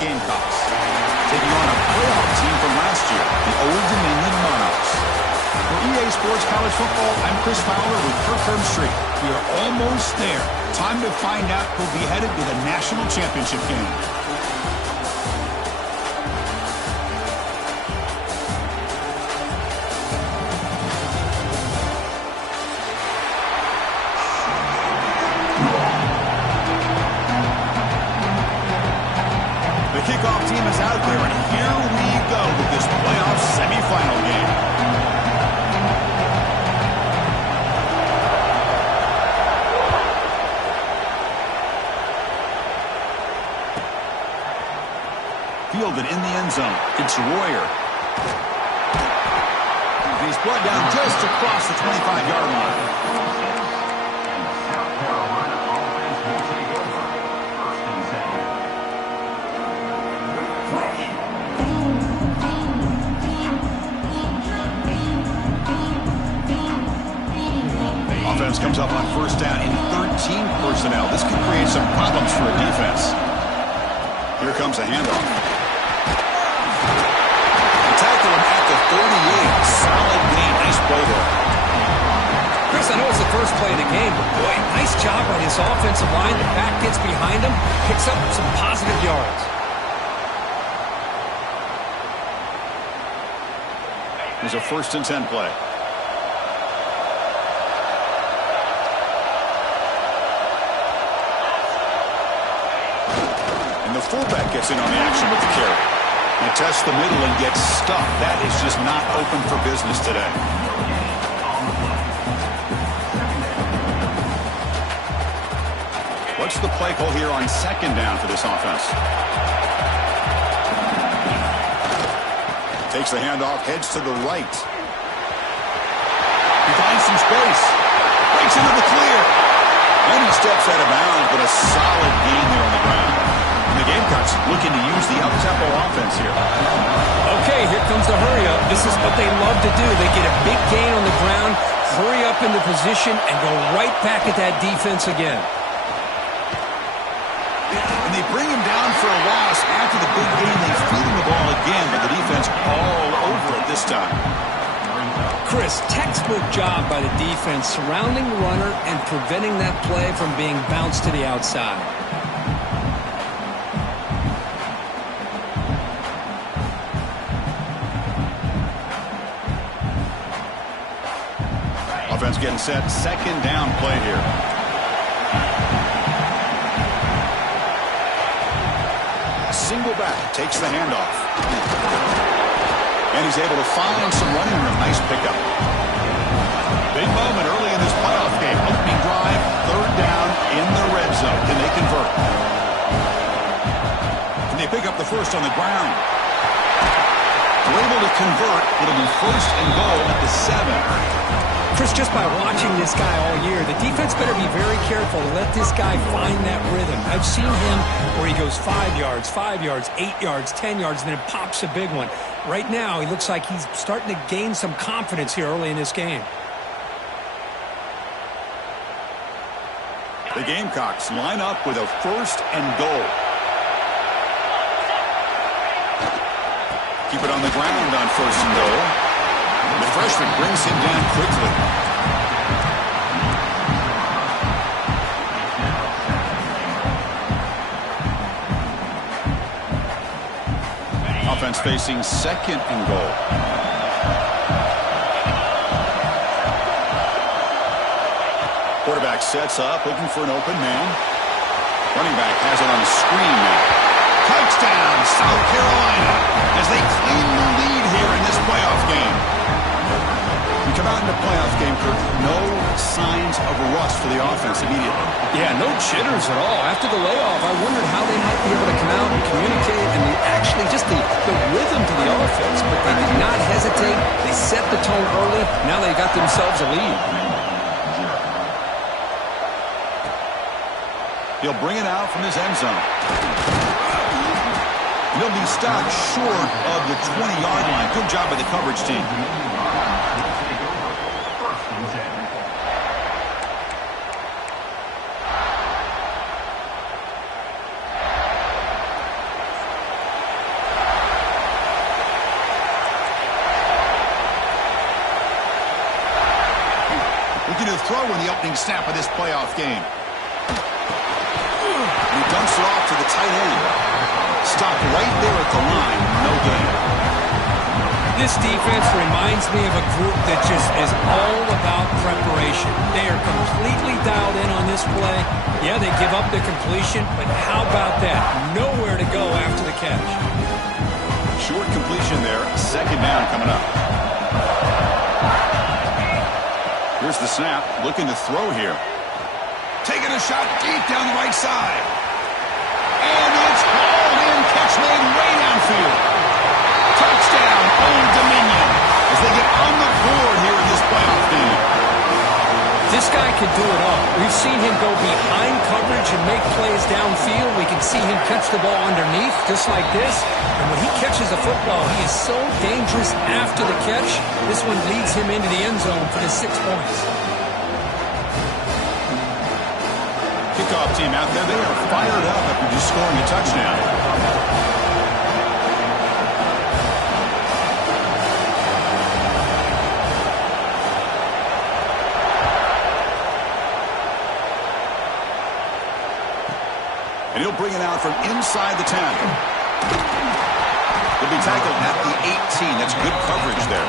Gamecocks, taking on a playoff team from last year, the Old Dominion Monarchs. For EA Sports College Football, I'm Chris Fowler with Kirk Herbstreit. We are almost there. Time to find out who'll be headed to the national championship game. The kickoff team is out there, and here we go with this playoff semifinal game. Fielded in the end zone. It's Royer. He's brought down just across the 25-yard line. Offense comes up on first down in 13 personnel. This could create some problems for a defense. Here comes a handoff. Tackle him at the 38. Solid gain. Nice play there. Chris, I know it's the first play of the game, but boy, nice job by this offensive line. The back gets behind him, picks up some positive yards. Here's a 1st and 10 play. And the fullback gets in on the action with the carry. He tests the middle and gets stuffed. That is just not open for business today. What's the play call here on 2nd down for this offense? Takes the handoff, heads to the right. He finds some space. Breaks into the clear. And he steps out of bounds, but a solid gain there on the ground. The Gamecocks looking to use the up-tempo offense here. Okay, here comes the hurry-up. This is what they love to do. They get a big gain on the ground, hurry up into position, and go right back at that defense again. And they bring him down for a loss. After the big gain, they feed him the ball again, but the defense all over it this time. Chris, textbook job by the defense surrounding the runner and preventing that play from being bounced to the outside. Offense getting set. 2nd down play here. Single back. Takes the handoff. And he's able to find some running room. Nice pickup. Big moment early in this playoff game. Opening drive. 3rd down in the red zone. Can they convert? Can they pick up the first on the ground? They're able to convert. It'll be 1st and goal at the 7. Chris, just by watching this guy all year, the defense better be very careful to let this guy find that rhythm. I've seen him where he goes 5 yards, 8 yards, 10 yards, and then it pops a big one. Right now, he looks like he's starting to gain some confidence here early in this game. The Gamecocks line up with a 1st and goal. Keep it on the ground on 1st and goal. The freshman brings him down quickly. Offense facing 2nd and goal. Quarterback sets up, looking for an open man. Running back has it on the screen now. Touchdown, South Carolina, as they claim the lead here in this playoff game. We come out in the playoff game, Kirk, no signs of rust for the offense immediately. Yeah, no jitters at all. After the layoff, I wondered how they might be able to come out and communicate and actually just the rhythm to the offense. But they did not hesitate. They set the tone early. Now they got themselves a lead. He'll bring it out from his end zone. He'll be stopped short of the 20-yard line. Good job by the coverage team. to throw in the opening snap of this playoff game. He dumps it off to the tight end. Stopped right there at the line. No gain. This defense reminds me of a group that just is all about preparation. They are completely dialed in on this play. Yeah, they give up the completion, but how about that? Nowhere to go after the catch. Short completion there. Second down coming up. Here's the snap. Looking to throw here. Taking a shot deep down the right side. And it's hauled in. Catch made way downfield. Touchdown, Old Dominion, as they get on the board here in this playoff game. This guy can do it all. We've seen him go behind coverage and make plays downfield. We can see him catch the ball underneath, just like this. And when he catches a football, he is so dangerous after the catch. This one leads him into the end zone for the 6 points. Kickoff team out there, they are fired up after just scoring a touchdown. And he'll bring it out from inside the 10. He'll be tackled at the 18. That's good coverage there.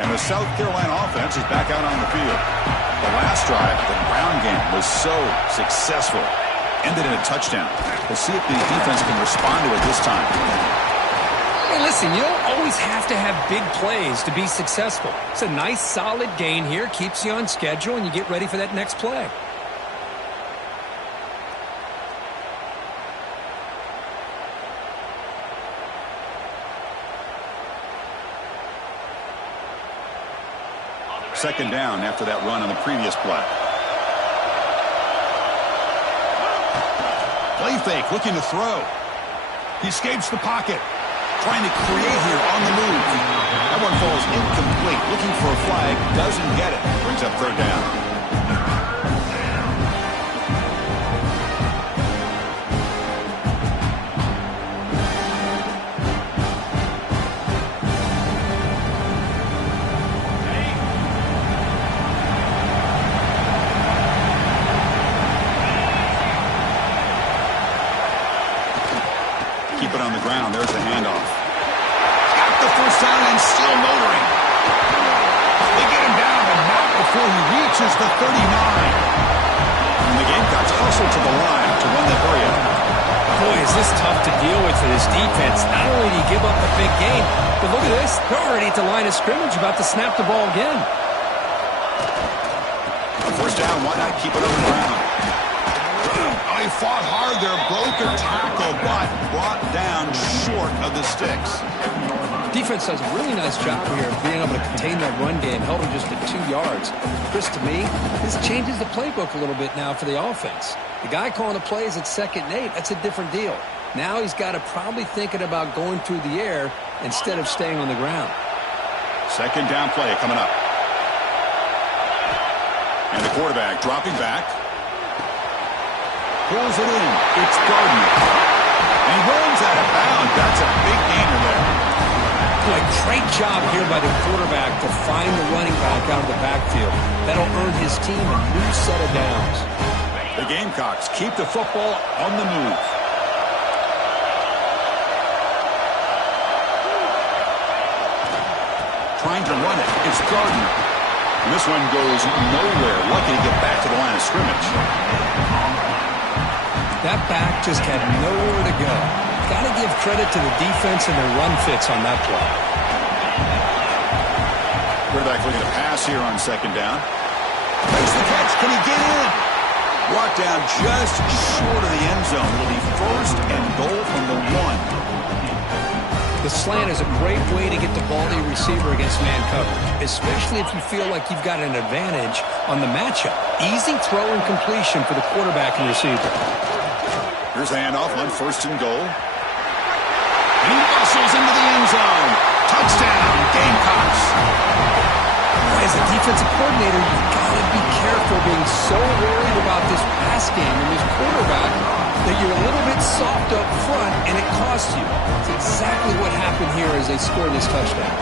And the South Carolina offense is back out on the field. The last drive, the ground game, was so successful. Ended in a touchdown. We'll see if the defense can respond to it this time. Hey, listen, you don't always have to have big plays to be successful. It's a nice, solid gain here. Keeps you on schedule, and you get ready for that next play. Second down after that run on the previous play. Play fake, looking to throw. He escapes the pocket. Trying to create here on the move. That one falls incomplete. Looking for a flag. Doesn't get it. Brings up third down. On the ground, there's the handoff. Got the first down and still motoring. They get him down, but not before he reaches the 39. And the Gamecocks hustle to the line to run the hurry up. Boy, is this tough to deal with for this defense. Not only do you give up a big gain, but look at this. They're already at the line of scrimmage, about to snap the ball again. A first down, why not keep it on the ground? He fought hard there, broke a tackle, but brought down short of the sticks. Defense does a really nice job here of being able to contain that run game, held him just at 2 yards. Chris, to me, this changes the playbook a little bit now for the offense. The guy calling the plays at 2nd and 8, that's a different deal. Now he's got to probably thinking about going through the air instead of staying on the ground. Second down play coming up. And the quarterback dropping back. Pulls it in. It's Gardner. And he runs out of bounds. That's a big gainer there. A great job here by the quarterback to find the running back out of the backfield. That'll earn his team a new set of downs. The Gamecocks keep the football on the move. Trying to run it. It's Gardner. And this one goes nowhere. Lucky to get back to the line of scrimmage. That back just had nowhere to go. Got to give credit to the defense and their run fits on that play. Quarterback looking to pass here on second down. Makes the catch. Can he get in? Brought down just short of the end zone. It'll be first and goal from the 1. The slant is a great way to get the ball to your receiver against man coverage, especially if you feel like you've got an advantage on the matchup. Easy throw and completion for the quarterback and receiver. Here's the handoff on first and goal. And he muscles into the end zone. Touchdown, Gamecocks. As a defensive coordinator, you've got to be careful careful being so worried about this pass game and this quarterback that you're a little bit soft up front, and it costs you. It's exactly what happened here as they scored this touchdown.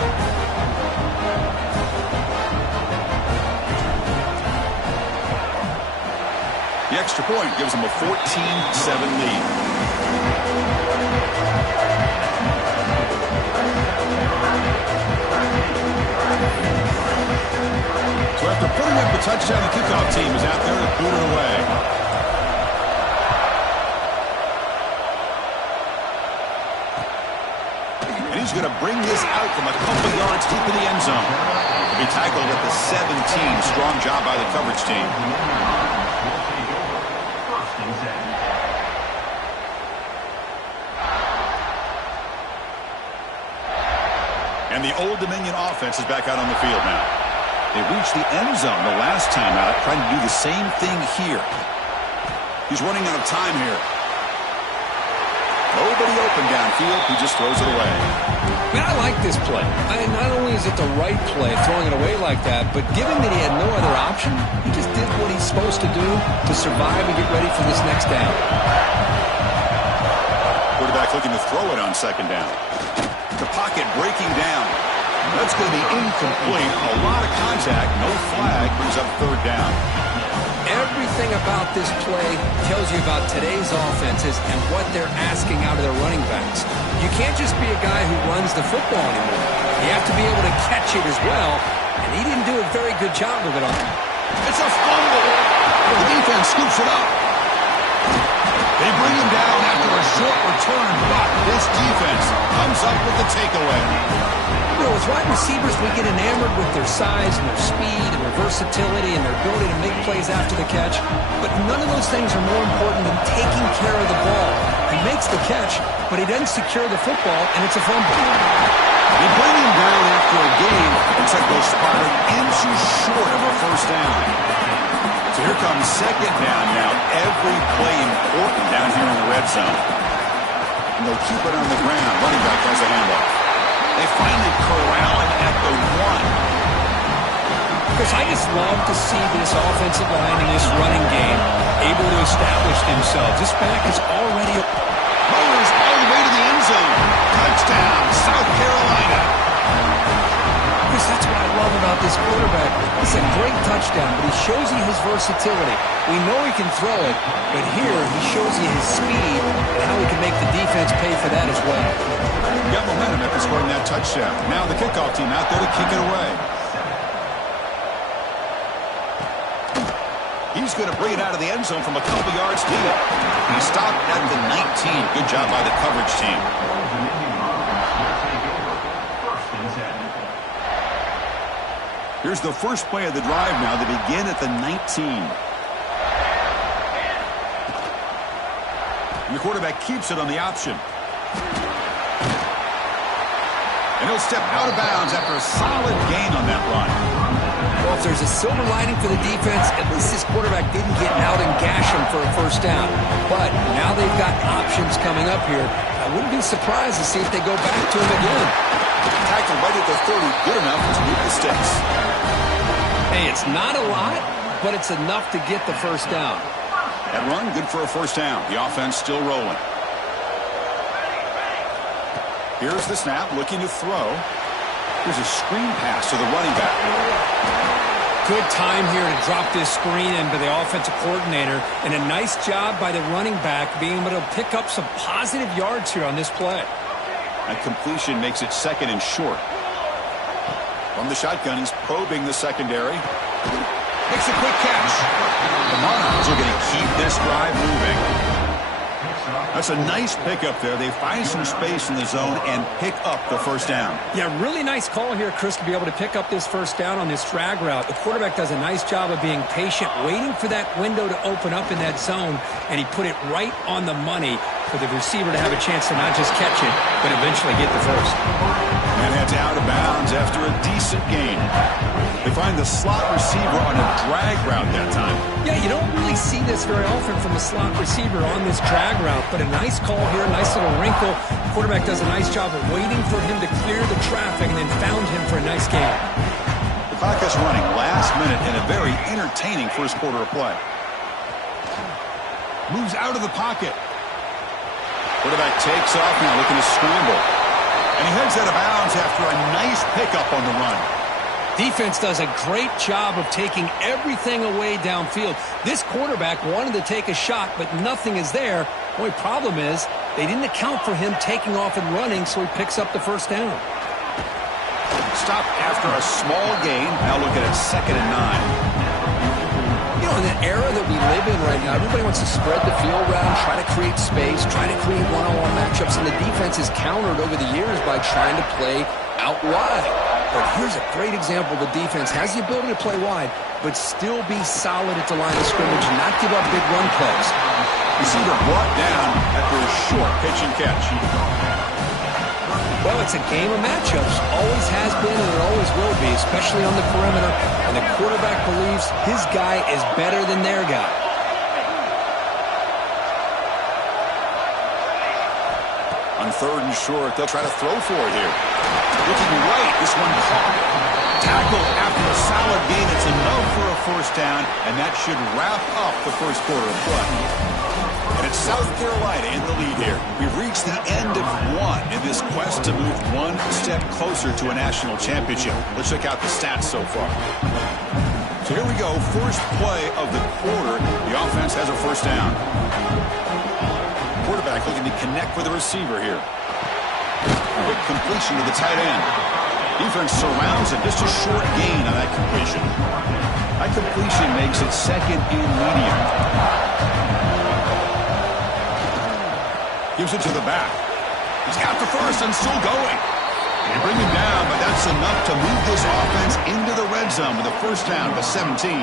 The extra point gives them a 14-7 lead. So after putting up the touchdown, the kickoff team is out there to boot it away. And he's going to bring this out from a couple yards deep in the end zone. He'll be tackled at the 17. Strong job by the coverage team. And the Old Dominion offense is back out on the field now. They reached the end zone the last time out, trying to do the same thing here. He's running out of time here. Nobody open downfield. He just throws it away. Man, I like this play. Not only is it the right play, throwing it away like that, but given that he had no other option, he just did what he's supposed to do to survive and get ready for this next down. Quarterback looking to throw it on second down. The pocket breaking down. That's going to be incomplete. A lot of contact. No flag. Brings up third down. Everything about this play tells you about today's offenses and what they're asking out of their running backs. You can't just be a guy who runs the football anymore. You have to be able to catch it as well, and he didn't do a very good job of it on him. It's a fumble. The defense scoops it up. They bring him down after a short return block. This defense comes up with the takeaway. You know, as wide receivers, we get enamored with their size and their speed and their versatility and their ability to make plays after the catch. But none of those things are more important than taking care of the ball. He makes the catch, but he doesn't secure the football, and it's a fumble. They bring him down after a game. Looks like they're spotted inches short of a first down. So here comes second down now. Every play important down here in the red zone. And they'll keep it on the ground. Running back has a handoff. They finally corral him at the one. Chris, I just love to see this offensive line in this running game able to establish themselves. This back is already... Mowers all the way to the end zone. Touchdown, South Carolina. Chris, that's what I love about this quarterback. It's a great touchdown, but he shows you his versatility. We know he can throw it, but here he shows you his speed and how he can make the defense pay for that as well. Got momentum after scoring that touchdown. Now the kickoff team out there to kick it away. He's going to bring it out of the end zone from a couple yards deep. He stopped at the 19. Good job by the coverage team. Here's the first play of the drive now. They begin at the 19. And the quarterback keeps it on the option. And he'll step out of bounds after a solid gain on that run. Well, if there's a silver lining for the defense, at least this quarterback didn't get out and gash him for a first down. But now they've got options coming up here. I wouldn't be surprised to see if they go back to him again. Tackled right at the 30. Good enough to move the sticks. Hey, it's not a lot, but it's enough to get the first down. That run, good for a first down. The offense still rolling. Here's the snap, looking to throw. Here's a screen pass to the running back. Good time here to drop this screen in by the offensive coordinator, and a nice job by the running back being able to pick up some positive yards here on this play. That completion makes it second and short. From the shotgun, he's probing the secondary. Makes a quick catch. The Monarchs are going to keep this drive moving. That's a nice pickup there. They find some space in the zone and pick up the first down. Yeah, really nice call here, Chris, to be able to pick up this first down on this drag route. The quarterback does a nice job of being patient, waiting for that window to open up in that zone, and he put it right on the money for the receiver to have a chance to not just catch it, but eventually get the first. And heads out of bounds after a decent gain. They find the slot receiver on a drag route that time. Yeah, you don't really see this very often from a slot receiver on this drag route, but a nice call here, nice little wrinkle. Quarterback does a nice job of waiting for him to clear the traffic and then found him for a nice gain. The Clock is running. Last minute in a very entertaining first quarter of play. Moves out of the pocket. Quarterback takes off now, looking to scramble. And he heads out of bounds after a nice pickup on the run. Defense does a great job of taking everything away downfield. This quarterback wanted to take a shot, but nothing is there. The only problem is they didn't account for him taking off and running, so he picks up the first down. Stop after a small gain. Now looking at 2nd and 9. You know, in the era that we live in right now, everybody wants to spread the field around, try to create space, try to create one-on-one matchups, and the defense is countered over the years by trying to play out wide. But here's a great example. The defense has the ability to play wide, but still be solid at the line of scrimmage and not give up big run plays. Receiver brought down after a short pitch and catch. Well, it's a game of matchups. Always has been and it always will be, especially on the perimeter. And the quarterback believes his guy is better than their guy. On 3rd and short, they'll try to throw for it here. Looking right, this one caught. Tackle after a solid gain. It's enough for a first down, and that should wrap up the first quarter of play. And it's South Carolina in the lead here. We've reached the end of one in this quest to move one step closer to a national championship. Let's check out the stats so far. So here we go. First play of the quarter. The offense has a first down. Quarterback looking to connect with the receiver here. Quick completion to the tight end. Defense surrounds him. Just a short gain on that completion. That completion makes it 2nd and medium. Gives it to the back. He's got the first and still going. They bring him down, but that's enough to move this offense into the red zone with a first down of 17.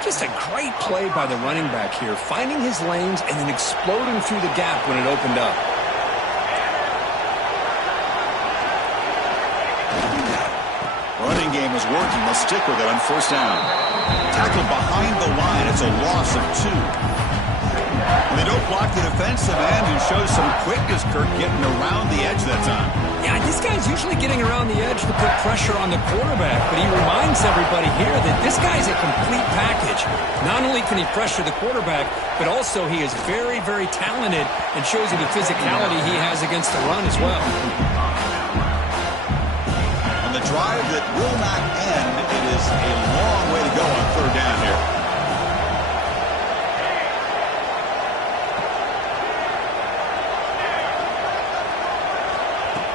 Just a great play by the running back here, finding his lanes and then exploding through the gap when it opened up. Running game is working. They'll stick with it on first down. Tackled behind the line. It's a loss of 2. And they don't block the defensive end, who shows some quickness, Kirk, getting around the edge that time. Yeah, this guy's usually getting around the edge to put pressure on the quarterback, but he reminds everybody here that this guy's a complete package. Not only can he pressure the quarterback, but also he is very, very talented and shows you the physicality he has against the run as well. On the drive that will not end, it is a long way to go on 3rd down here.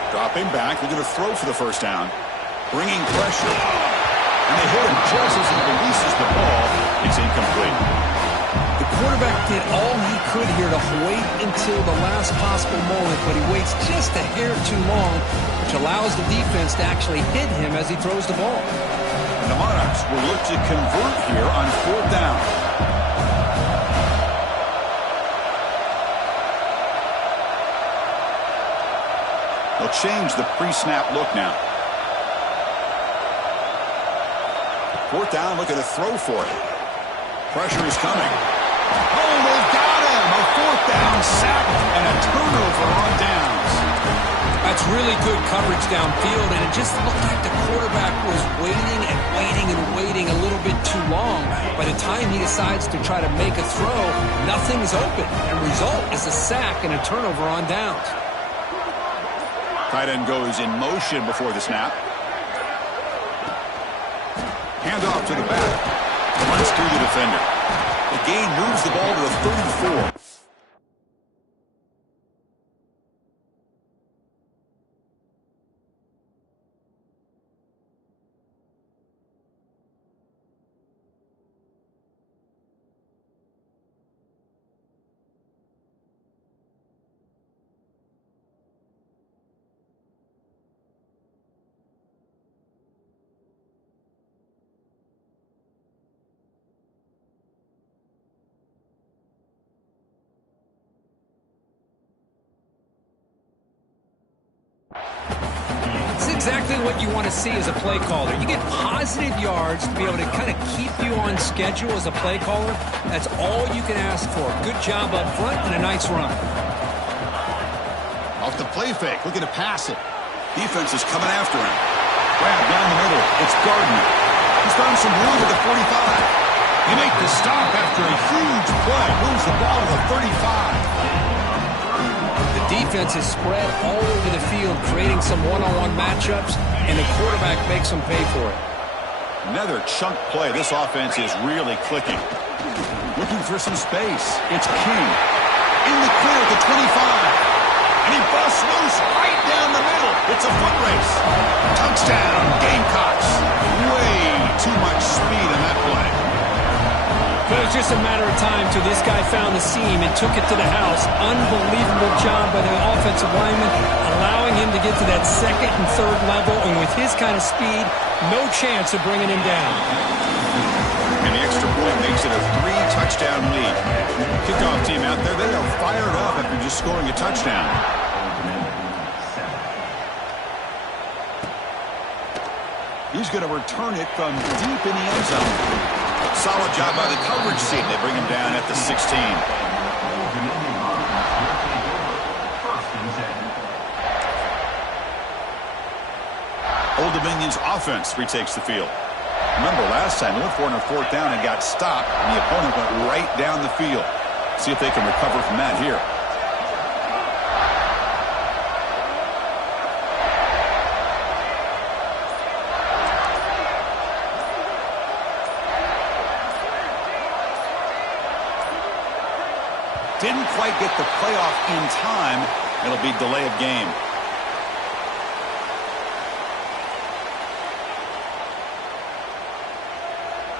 Dropping back, they're going to throw for the first down. Bringing pressure. And they hit him just as he releases the ball. It's incomplete. The quarterback did all he could here to wait until the last possible moment, but he waits just a hair too long, which allows the defense to actually hit him as he throws the ball. And the Monarchs will look to convert here on 4th down. They'll change the pre-snap look now. 4th down, looking to throw for it. Pressure is coming. Oh, they've got him! A 4th down sack and a turnover on downs. That's really good coverage downfield, and it just looked like the quarterback was waiting and waiting and waiting a little bit too long. By the time he decides to try to make a throw, nothing's open. And the result is a sack and a turnover on downs. Tight end goes in motion before the snap. Hand off to the back. Runs through the defender. The gain moves the ball to the 34. Exactly what you want to see as a play caller. You get positive yards to be able to kind of keep you on schedule as a play caller. That's all you can ask for. Good job up front and a nice run. Off the play fake, looking to pass it. Defense is coming after him. Grab down the middle. It's Gardner. He's found some room at the 45. He made the stop after a huge play. Moves the ball to the 35. The defense is spread all over the field, creating some one-on-one matchups, and the quarterback makes them pay for it. Another chunk play. This offense is really clicking. Looking for some space. It's King. In the clear at the 25. And he busts loose right down the middle. It's a foot race. Touchdown, Gamecocks. Way too much speed in that play. But it was just a matter of time till this guy found the seam and took it to the house. Unbelievable job by the offensive lineman, allowing him to get to that second and third level. And with his kind of speed, no chance of bringing him down. And the extra point makes it a 3-touchdown lead. Kickoff team out there, they are fired up after just scoring a touchdown. He's going to return it from deep in the end zone. Solid job by the coverage team. They bring him down at the 16. Old Dominion's offense retakes the field. Remember last time they went for it on 4th down and got stopped, and the opponent went right down the field. See if they can recover from that here. Didn't quite get the playoff in time. It'll be delay of game.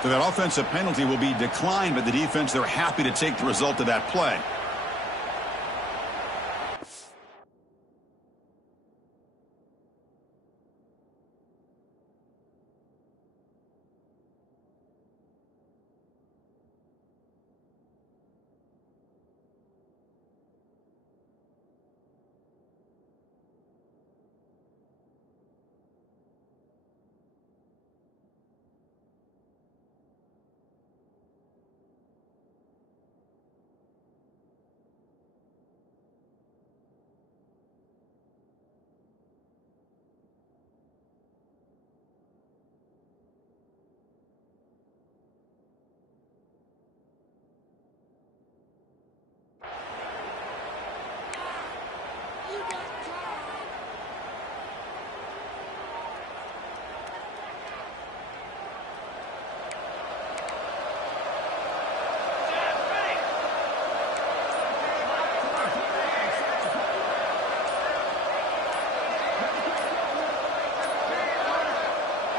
So that offensive penalty will be declined by the defense. They're happy to take the result of that play.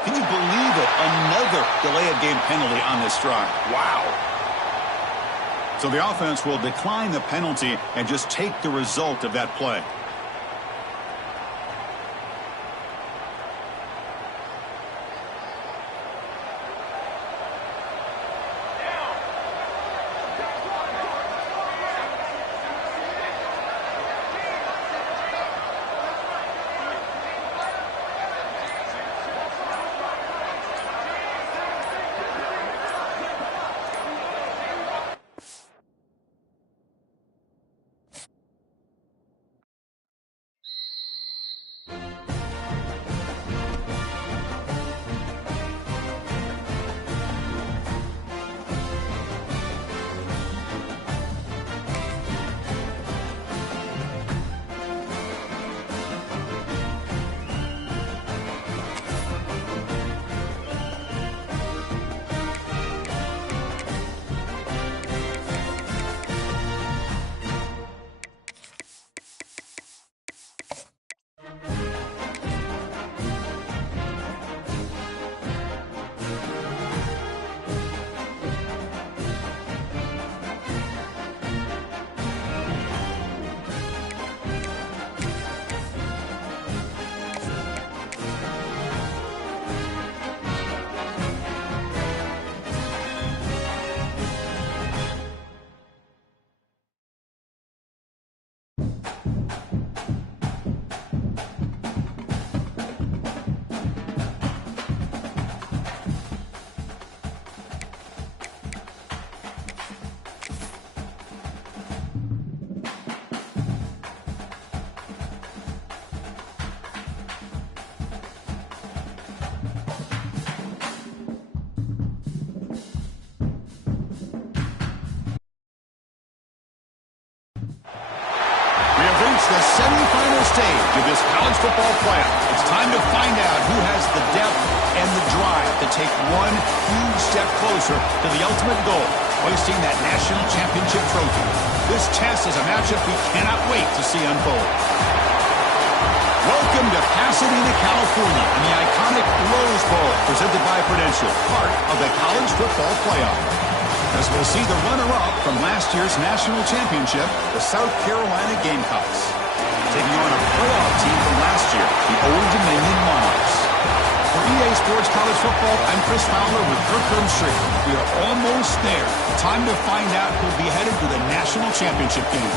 Can you believe it? Another delay of game penalty on this drive. Wow. So the offense will decline the penalty and just take the result of that play. reached the semifinal stage of this college football playoff. It's time to find out who has the depth and the drive to take one huge step closer to the ultimate goal, hoisting that national championship trophy. This test is a matchup we cannot wait to see unfold. Welcome to Pasadena, California, and the iconic Rose Bowl, presented by Prudential, part of the college football playoff. As we'll see the runner-up from last year's national championship, the South Carolina Gamecocks, taking on a playoff team from last year, the Old Dominion Monarchs. For EA Sports College Football, I'm Chris Fowler with Kirk Street. We are almost there. Time to find out who'll be headed to the national championship game.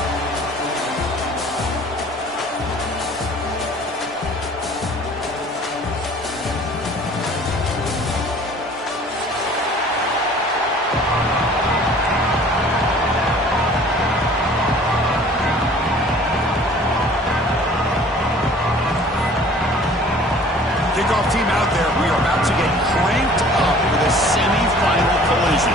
Kickoff team out there. We are about to get cranked up with a semi-final collision.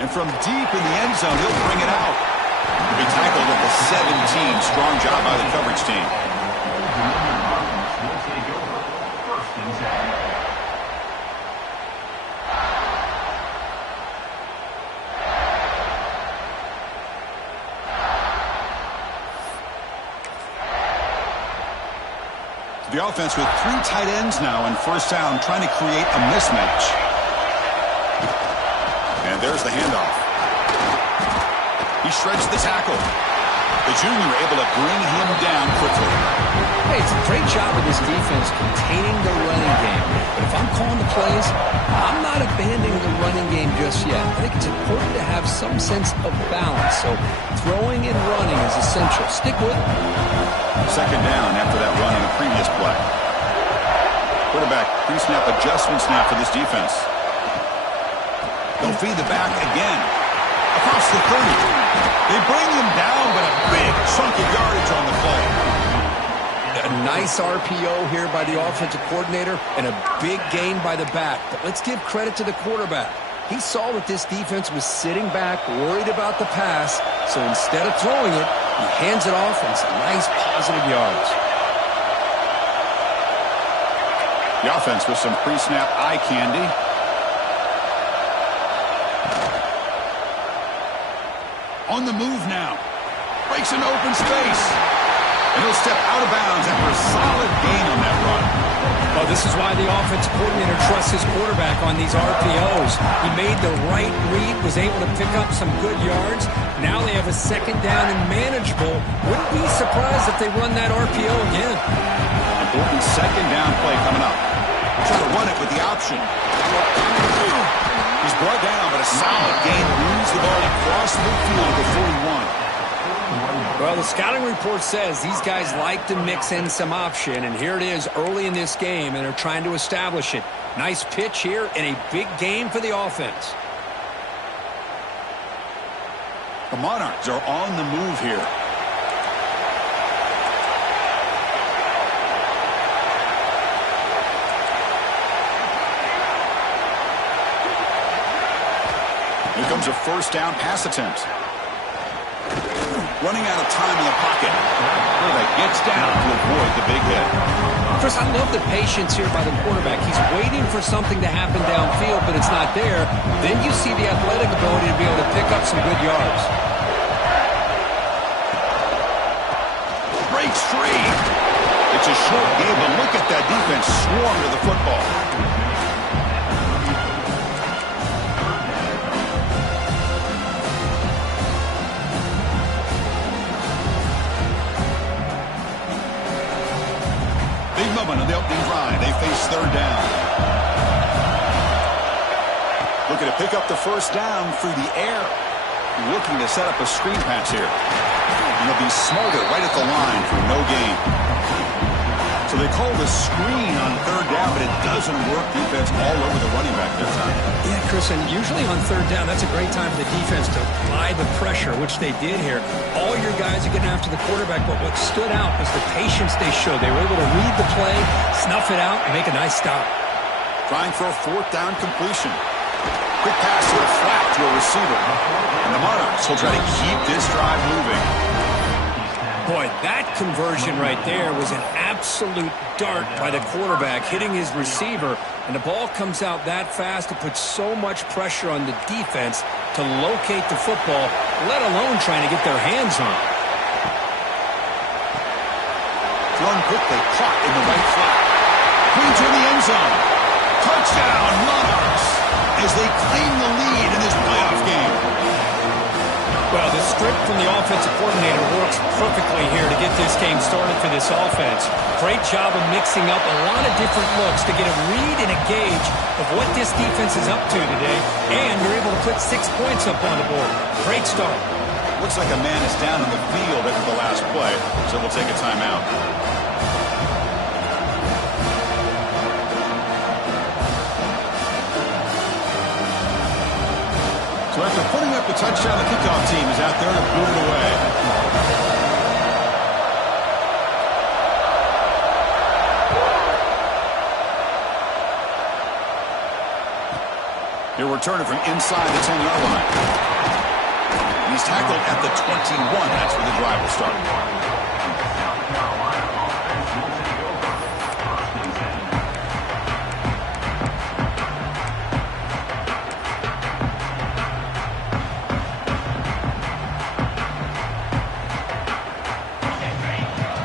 And from deep in the end zone, he'll bring it out. He'll be tackled at the 17. Strong job by the coverage team. The offense with 3 tight ends now in first down, trying to create a mismatch. And there's the handoff. He shreds the tackle. The junior able to bring him down quickly. Hey, it's a great job of this defense containing the running game. But if I'm calling the plays, I'm not abandoning the running game just yet. I think it's important to have some sense of balance. So throwing and running is essential. Stick with it. Second down after that run on the previous play. Quarterback pre-snap adjustments now for this defense. They'll feed the back again. Across the 30. They bring him down, but a big chunk of yardage on the play. A nice RPO here by the offensive coordinator and a big gain by the back. But let's give credit to the quarterback. He saw that this defense was sitting back, worried about the pass, so instead of throwing it, he hands it off and some nice positive yards. The offense with some pre-snap eye candy. On the move now. Breaks into open space. And he'll step out of bounds after a solid gain on that run. Well, this is why the offensive coordinator trusts his quarterback on these RPOs. He made the right read, was able to pick up some good yards. Now they have a second down and manageable. Wouldn't be surprised if they run that RPO again. Important second down play coming up. Trying to run it with the option. He's brought down, but a solid gain moves the ball across the field to 41. Well, the scouting report says these guys like to mix in some option, and here it is early in this game, and they're trying to establish it. Nice pitch here and a big game for the offense. The Monarchs are on the move here. Here comes a first down pass attempt. Running out of time in the pocket. That gets down to avoid the big hit. Chris, I love the patience here by the quarterback. He's waiting for something to happen downfield, but it's not there. Then you see the athletic ability to be able to pick up some good yards. Breaks free. It's a short game, but look at that defense swarm to the football. Big moment on the opening drive. They face third down. Looking to pick up the first down through the air. Looking to set up a screen pass here. And they'll be smarter right at the line for no gain. So they call the screen on third down, but it doesn't work. Defense all over the running back this time. Yeah, Chris, and usually on third down, that's a great time for the defense to apply the pressure, which they did here. All your guys are getting after the quarterback, but what stood out was the patience they showed. They were able to read the play, snuff it out, and make a nice stop. Trying for a fourth down completion. Quick pass to the flat to a receiver. And the Monarchs will try to keep this drive moving. Boy, that conversion right there was an absolute dart by the quarterback hitting his receiver, and the ball comes out that fast. It puts so much pressure on the defense to locate the football, let alone trying to get their hands on it. Thrown quickly, caught in the right flat. Queen to the end zone. Touchdown, Monarchs, as they claim the lead in this playoff game. Well, the script from the offensive coordinator works perfectly here to get this game started for this offense. Great job of mixing up a lot of different looks to get a read and a gauge of what this defense is up to today, and you're able to put 6 points up on the board. Great start. Looks like a man is down in the field after the last play, so we'll take a timeout. So after putting up the touchdown, the kickoff team is out there to boot it away. He'll return it from inside the 10-yard line. He's tackled at the 21. That's where the drive will start.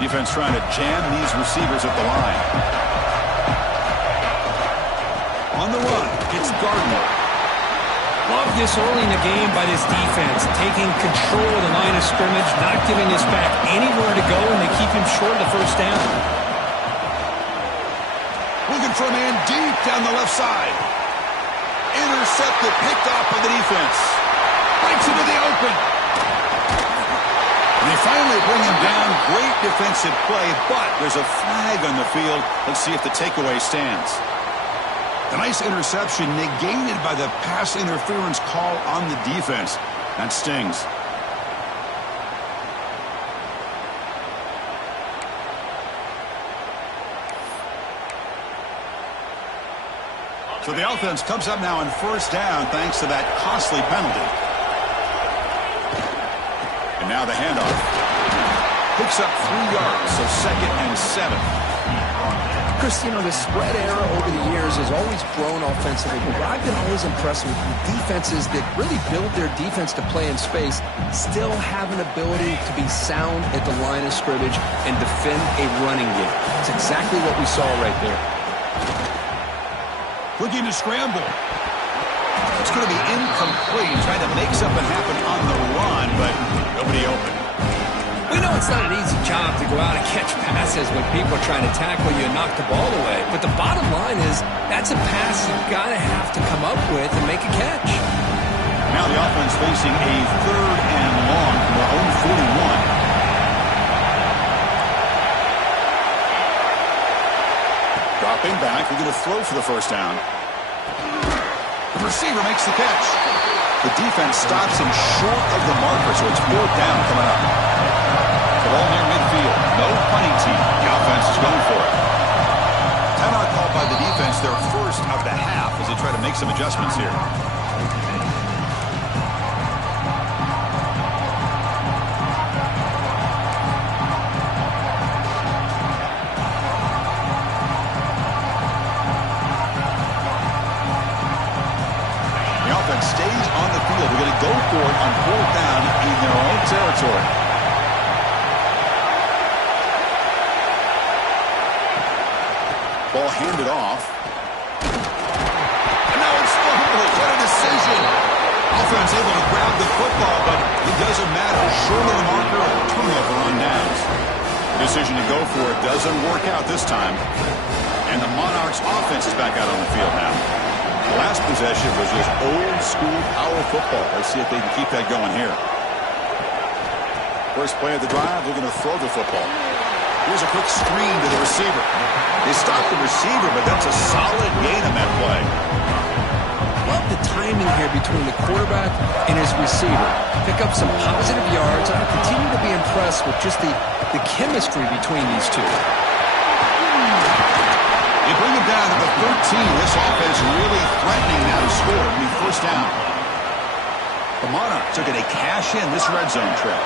Defense trying to jam these receivers at the line. On the run, it's Gardner. Love this early in the game by this defense, taking control of the line of scrimmage, not giving this back anywhere to go, and they keep him short of the first down. Looking for a man deep down the left side. Intercepted, picked off by the defense. Breaks into the open. And they finally bring him down. Great defensive play, but there's a flag on the field. Let's see if the takeaway stands. A nice interception negated by the pass interference call on the defense. That stings. So the offense comes up now on first down thanks to that costly penalty. And now the handoff. Picks up 3 yards, so 2nd and 7. Chris, you know, the spread era over the years has always grown offensively, but what I've been always impressed with defenses that really build their defense to play in space still have an ability to be sound at the line of scrimmage and defend a running game. It's exactly what we saw right there. Looking to scramble. It's going to be incomplete, trying to make something happen on the run, but nobody open. We know it's not an easy job to go out and catch passes when people are trying to tackle you and knock the ball away. But the bottom line is that's a pass you've got to have to come up with and make a catch. Now the offense facing a 3rd and long from their own 41. Dropping back, we're going to throw for the first down. The receiver makes the catch. The defense stops him short of the marker, so it's 4th down coming up. The ball near midfield. No punting team. The offense is going for it. Timeout called by the defense, their first of the half, as they try to make some adjustments here. The offense stays on the field. We're going to go for it on 4th down in their own territory. Ball handed off. And now it's fumbled. What a decision. Offense able to grab the football, but it doesn't matter. Short of the marker, a turnover on downs. The decision to go for it doesn't work out this time. And the Monarchs offense is back out on the field now. The last possession was just old school power football. Let's see if they can keep that going here. First play of the drive, they're going to throw the football. Here's a quick screen to the receiver. They stopped the receiver, but that's a solid gain on that play. Love the timing here between the quarterback and his receiver. Pick up some positive yards. I continue to be impressed with just the chemistry between these two. They bring it down to the 13. This offense really threatening now to score. It'll be first down. The Monarchs are going to cash in this red zone trip.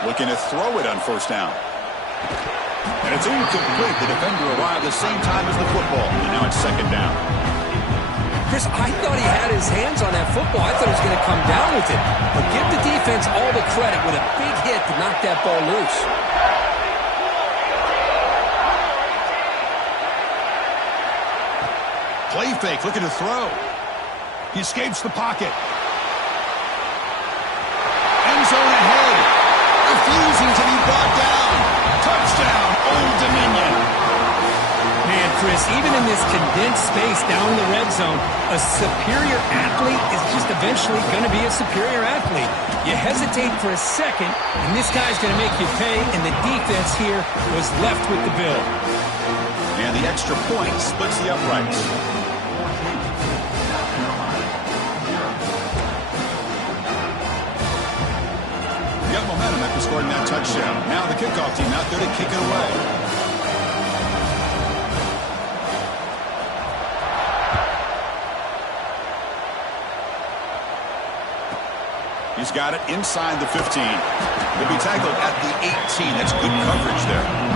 Looking to throw it on first down. And it's incomplete. The defender arrived the same time as the football. And now it's second down. Chris, I thought he had his hands on that football. I thought he was going to come down with it. But give the defense all the credit with a big hit to knock that ball loose. Play fake, looking to throw. He escapes the pocket. End zone ahead. Refusing to be brought down. Touchdown, Old Dominion. Man, Chris, even in this condensed space down in the red zone, a superior athlete is just eventually going to be a superior athlete. You hesitate for a second, and this guy's going to make you pay, and the defense here was left with the bill. And the extra point splits the uprights. Got momentum after scoring that touchdown. Now the kickoff team out there to kick it away. He's got it inside the 15. He'll be tackled at the 18. That's good coverage there.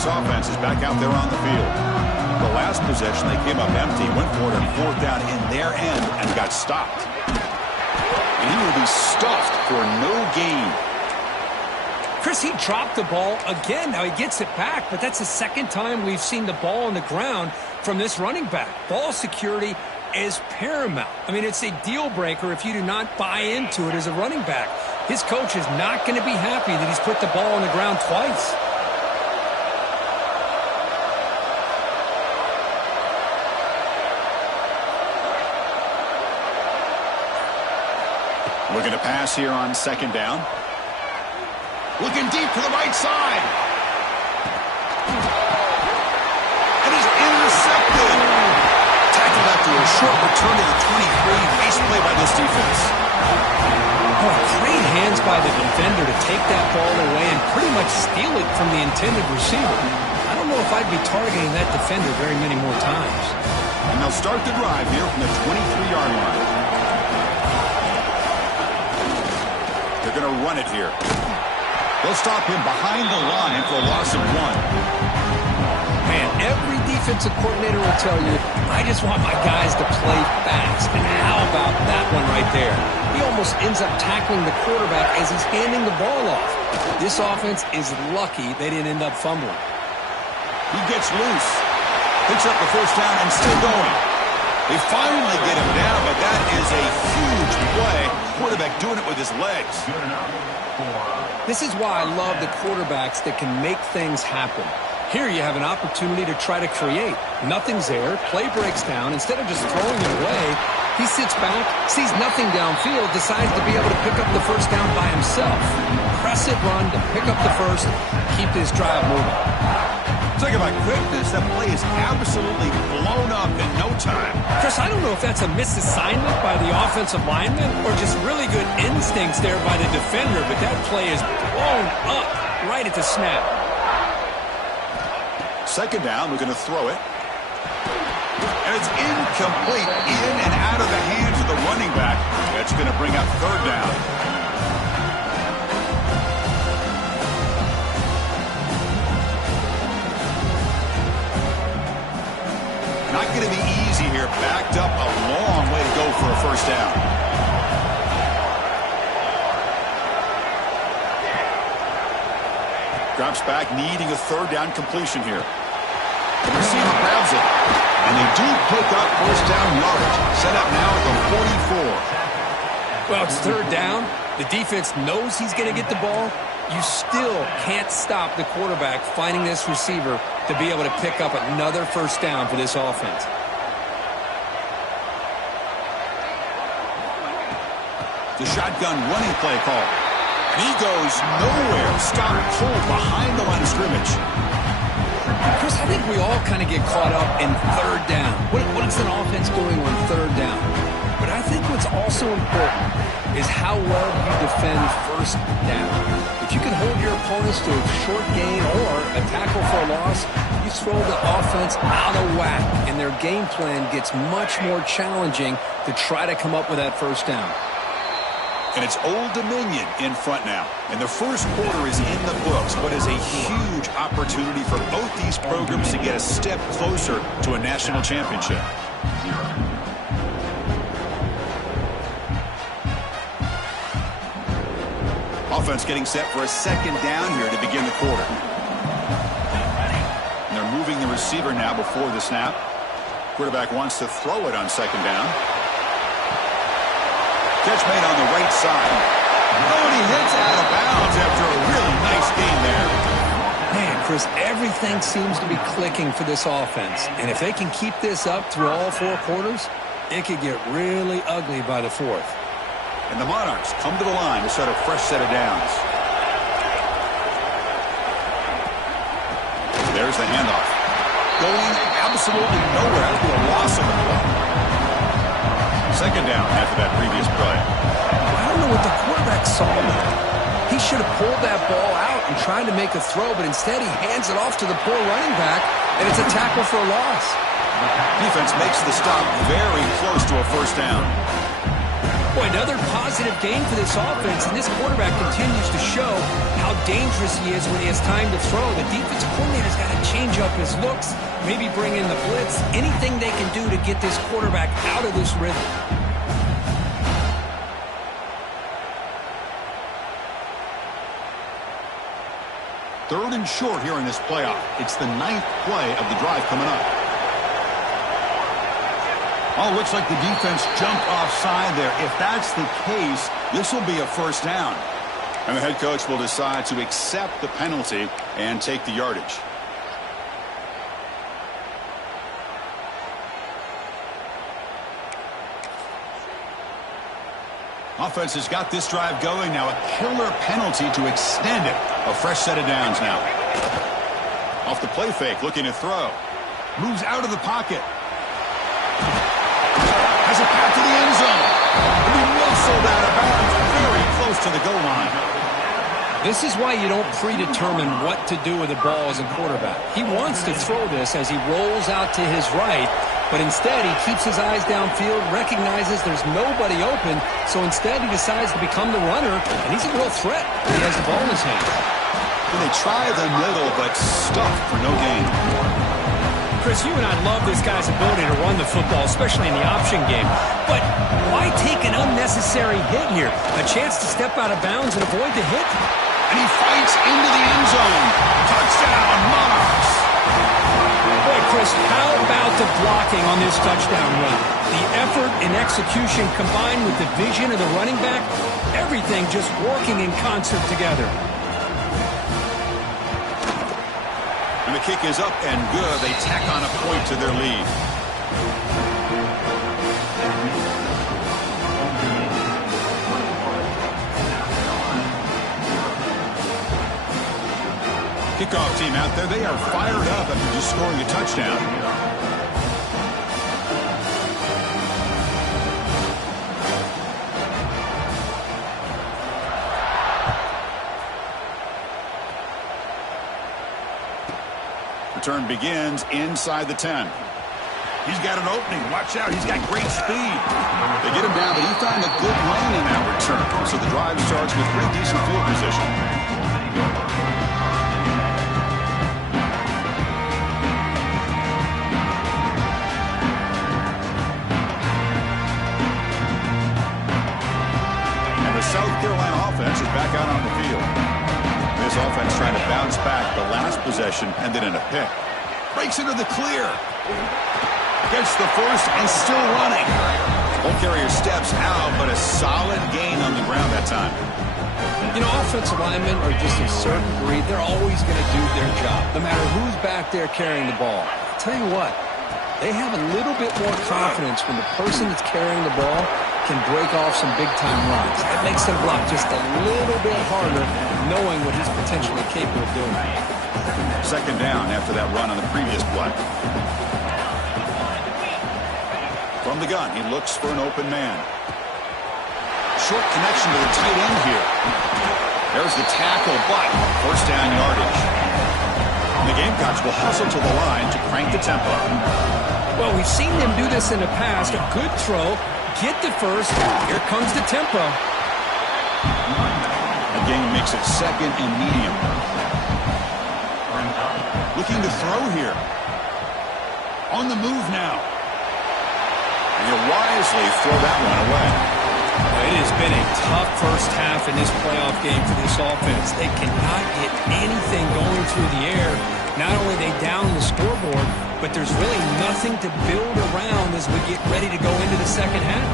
Offense is back out there on the field. The last possession, they came up empty, went for it on fourth down in their end and got stopped. And he will be stuffed for no gain. Chris, he dropped the ball again. Now he gets it back, but that's the second time we've seen the ball on the ground from this running back. Ball security is paramount. I mean, it's a deal breaker if you do not buy into it as a running back. His coach is not going to be happy that he's put the ball on the ground twice. Looking to pass here on second down. Looking deep to the right side. It is intercepted. Tackled after a short return to the 23. Nice play by this defense. Oh, great hands by the defender to take that ball away and pretty much steal it from the intended receiver. I don't know if I'd be targeting that defender very many more times. And they'll start the drive here from the 23-yard line. They're going to run it here. They'll stop him behind the line for a loss of 1. Man, every defensive coordinator will tell you, I just want my guys to play fast. And how about that one right there? He almost ends up tackling the quarterback as he's handing the ball off. This offense is lucky they didn't end up fumbling. He gets loose. Picks up the first down and still going. They finally get him down, but that is a huge play. Quarterback doing it with his legs. This is why I love the quarterbacks that can make things happen. Here you have an opportunity to try to create. Nothing's there. Play breaks down. Instead of just throwing it away, he sits back, sees nothing downfield, decides to be able to pick up the first down by himself. Press it run to pick up the first, keep this drive moving. Talk about quickness. That play is absolutely blown up in no time. Chris, I don't know if that's a misassignment by the offensive lineman or just really good instincts there by the defender, but that play is blown up right at the snap. Second down, we're going to throw it. And it's incomplete, in and out of the hands of the running back. That's going to bring up third down. Not going to be easy here. Backed up a long way to go for a first down. Drops back, needing a third down completion here. The receiver grabs it. And they do pick up first down yardage. Set up now at the 44. Well, it's third down. The defense knows he's going to get the ball. You still can't stop the quarterback finding this receiver to be able to pick up another first down for this offense. The shotgun running play call. And he goes nowhere. Stop pulled behind the line of scrimmage. Chris, I think we all kind of get caught up in third down. What is an offense doing on third down? But I think what's also important is how well you defend first down. If you can hold your opponents to a short gain or a tackle for a loss, you throw the offense out of whack, and their game plan gets much more challenging to try to come up with that first down. And it's Old Dominion in front now. And the first quarter is in the books, but is a huge opportunity for both these programs to get a step closer to a national championship. Offense getting set for a second down here to begin the quarter. And they're moving the receiver now before the snap. Quarterback wants to throw it on second down. Catch made on the right side. Oh, and he hits out of bounds after a really nice gain there. Man, Chris, everything seems to be clicking for this offense. And if they can keep this up through all four quarters, it could get really ugly by the fourth. And the Monarchs come to the line to set a fresh set of downs. There's the handoff. Going absolutely nowhere. That'll be a loss of the play. Second down after that previous play. I don't know what the quarterback saw there. He should have pulled that ball out and tried to make a throw, but instead he hands it off to the poor running back, and it's a tackle for a loss. Defense makes the stop very close to a first down. Boy, another positive game for this offense, and this quarterback continues to show how dangerous he is when he has time to throw. The defensive coordinator's got to change up his looks, maybe bring in the blitz, anything they can do to get this quarterback out of this rhythm. Third and short here in this playoff. It's the 9th play of the drive coming up. Oh, looks like the defense jumped offside there. If that's the case, this will be a first down. And the head coach will decide to accept the penalty and take the yardage. Offense has got this drive going now. A killer penalty to extend it. A fresh set of downs now. Off the play fake, looking to throw. Moves out of the pocket. Has a path to the end zone. And he muscled out of bounds very close to the goal line. This is why you don't predetermine what to do with the ball as a quarterback. He wants to throw this as he rolls out to his right, but instead he keeps his eyes downfield, recognizes there's nobody open, so instead he decides to become the runner, and he's a real threat when he has the ball in his hands. And they try the middle, but stuffed for no gain. Chris, you and I love this guy's ability to run the football, especially in the option game. But why take an unnecessary hit here? A chance to step out of bounds and avoid the hit? And he fights into the end zone. Touchdown, Monarchs. Boy, Chris, how about the blocking on this touchdown run? The effort and execution combined with the vision of the running back, everything just working in concert together. And the kick is up and good. They tack on a point to their lead. Kickoff team out there, they are fired up after just scoring a touchdown. Return begins inside the 10. He's got an opening. Watch out. He's got great speed. They get him down, but he found a good lane in that return. So the drive starts with pretty decent field position. And the South Carolina offense is back out on the field. This offense trying to bounce back the last possession, ended in a pick. Breaks into the clear. Gets the first and still running. Ball carrier steps out, but a solid gain on the ground that time. You know, offensive linemen are just a certain breed. They're always going to do their job, no matter who's back there carrying the ball. I'll tell you what, they have a little bit more confidence when the person that's carrying the ball can break off some big-time runs. It makes them block just a little bit harder, knowing what he's potentially capable of doing. Second down after that run on the previous play. From the gun, he looks for an open man. Short connection to the tight end here. There's the tackle, but first down yardage. And the Gamecocks will hustle to the line to crank the tempo. Well, we've seen them do this in the past. A good throw, get the first, here comes the tempo. The game makes it second and medium. Looking to throw here. On the move now. And he'll wisely throw that one away. It has been a tough first half in this playoff game for this offense. They cannot get anything going through the air. Not only are they down the scoreboard, but there's really nothing to build around as we get ready to go into the second half.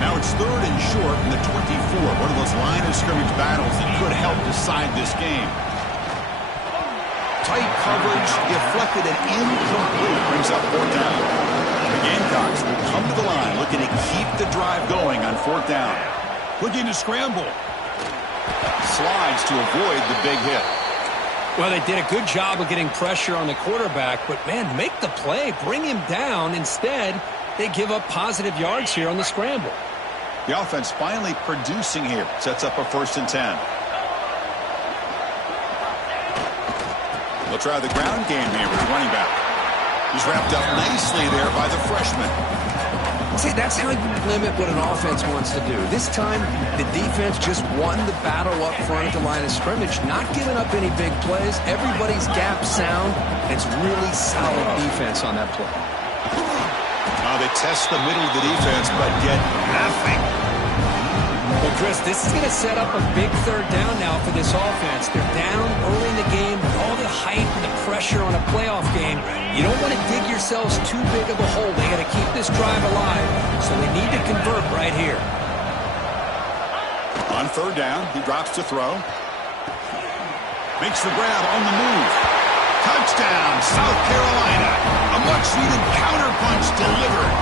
Now it's third and short in the 24. One of those line of scrimmage battles that could help decide this game. Tight coverage, deflected and incomplete. Brings up fourth down. The Gamecocks will come to the line looking to keep the drive going on fourth down. Looking to scramble. Slides to avoid the big hit. Well, they did a good job of getting pressure on the quarterback, but, man, make the play. Bring him down. Instead, they give up positive yards here on the scramble. The offense finally producing here. Sets up a first and 10. They'll try the ground game here with running back. He's wrapped up nicely there by the freshman. See, that's how you limit what an offense wants to do. This time, the defense just won the battle up front at the line of scrimmage, not giving up any big plays. Everybody's gap sound. It's really solid defense on that play. They test the middle of the defense, but get nothing. Well, Chris, this is going to set up a big third down now for this offense. They're down early in the game with all the hype and the pressure on a playoff game. You don't want to dig yourselves too big of a hole. They got to keep this drive alive, so they need to convert right here. On third down, he drops to throw. Makes the grab on the move. Touchdown, South Carolina. A much-needed counterpunch delivered.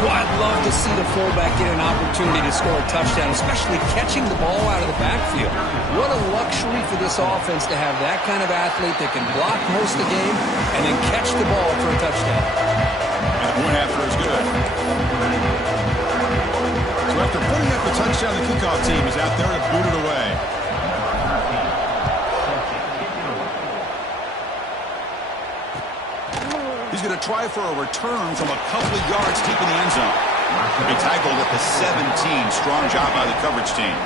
Well, I'd love to see the fullback get an opportunity to score a touchdown, especially catching the ball out of the backfield. What a luxury for this offense to have that kind of athlete that can block most of the game and then catch the ball for a touchdown. And the point after is good. So after putting up the touchdown, the kickoff team is out there to boot it away. He's going to try for a return from a couple of yards deep in the end zone. He tackled at the 17. Strong job by the coverage team.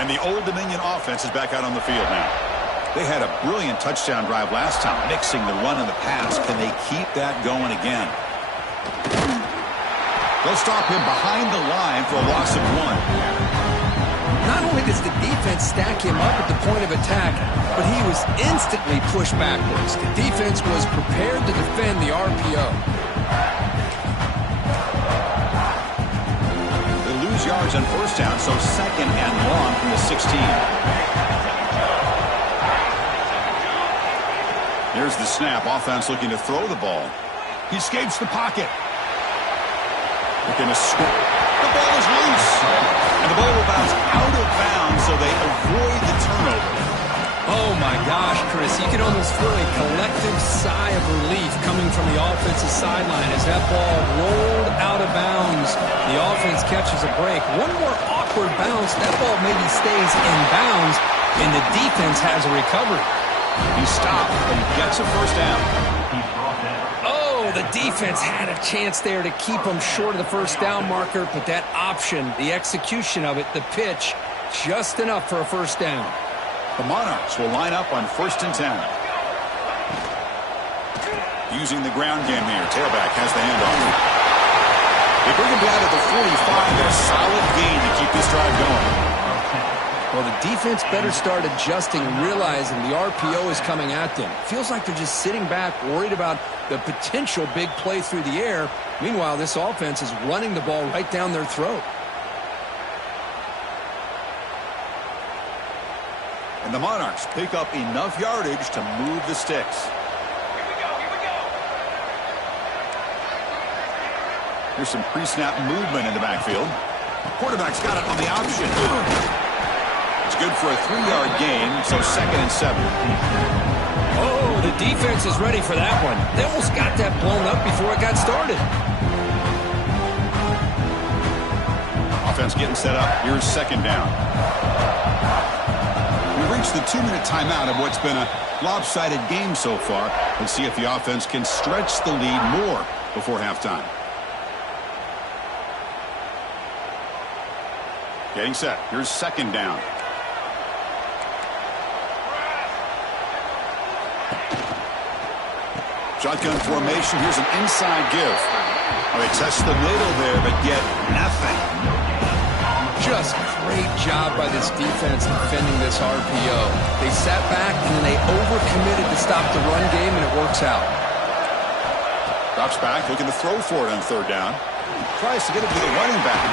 And the Old Dominion offense is back out on the field now. They had a brilliant touchdown drive last time, mixing the run and the pass. Can they keep that going again? They'll stop him behind the line for a loss of 1. Not only does the defense stack him up at the point of attack, but he was instantly pushed backwards. The defense was prepared to defend the RPO. They lose yards on first down, so second and long from the 16. Here's the snap. Offense looking to throw the ball. He escapes the pocket. Looking to score. The ball is loose. And the ball will bounce out of bounds, so they avoid the turnover. Oh, my gosh, Chris. You can almost feel a collective sigh of relief coming from the offensive sideline as that ball rolled out of bounds. The offense catches a break. One more awkward bounce. That ball maybe stays in bounds, and the defense has a recovery. He stopped, but he gets a first down. Oh, the defense had a chance there to keep him short of the first down marker, but that option, the execution of it, the pitch, just enough for a first down. The Monarchs will line up on 1st and 10. Using the ground game here. Tailback has the handoff. They bring him down to the 45. A solid gain to keep this drive going. Well, the defense better start adjusting and realizing the RPO is coming at them. Feels like they're just sitting back, worried about the potential big play through the air. Meanwhile, this offense is running the ball right down their throat. And the Monarchs pick up enough yardage to move the sticks. Here's some pre-snap movement in the backfield. Quarterback's got it on the option. It's good for a 3-yard gain, so 2nd and 7. Oh, the defense is ready for that one. They almost got that blown up before it got started. Offense getting set up. Here's 2nd down. We reached the 2-minute timeout of what's been a lopsided game so far. Let's see if the offense can stretch the lead more before halftime. Getting set. Here's 2nd down. Shotgun formation. Here's an inside give. Oh, they test the middle there, but get nothing. Just great job by this defense defending this RPO. They sat back and then they overcommitted to stop the run game, and it works out. Drops back, looking to throw for it on 3rd down. Tries to get it to the running back.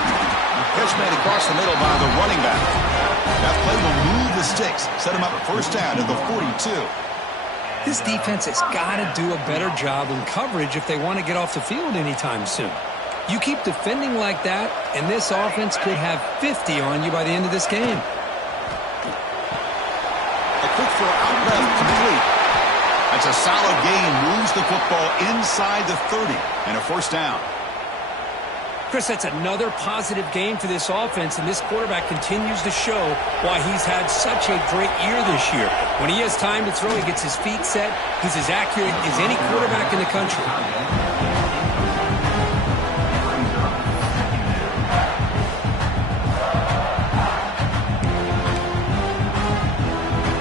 Catch made across the middle by the running back. That play will move the sticks. Set him up at 1st down at the 42. This defense has got to do a better job in coverage if they want to get off the field anytime soon. You keep defending like that, and this offense could have 50 on you by the end of this game. A quick throw out left, complete. That's a solid gain. Moves the football inside the 30 and a 1st down. Chris, that's another positive game for this offense, and this quarterback continues to show why he's had such a great year this year. When he has time to throw, he gets his feet set. He's as accurate as any quarterback in the country.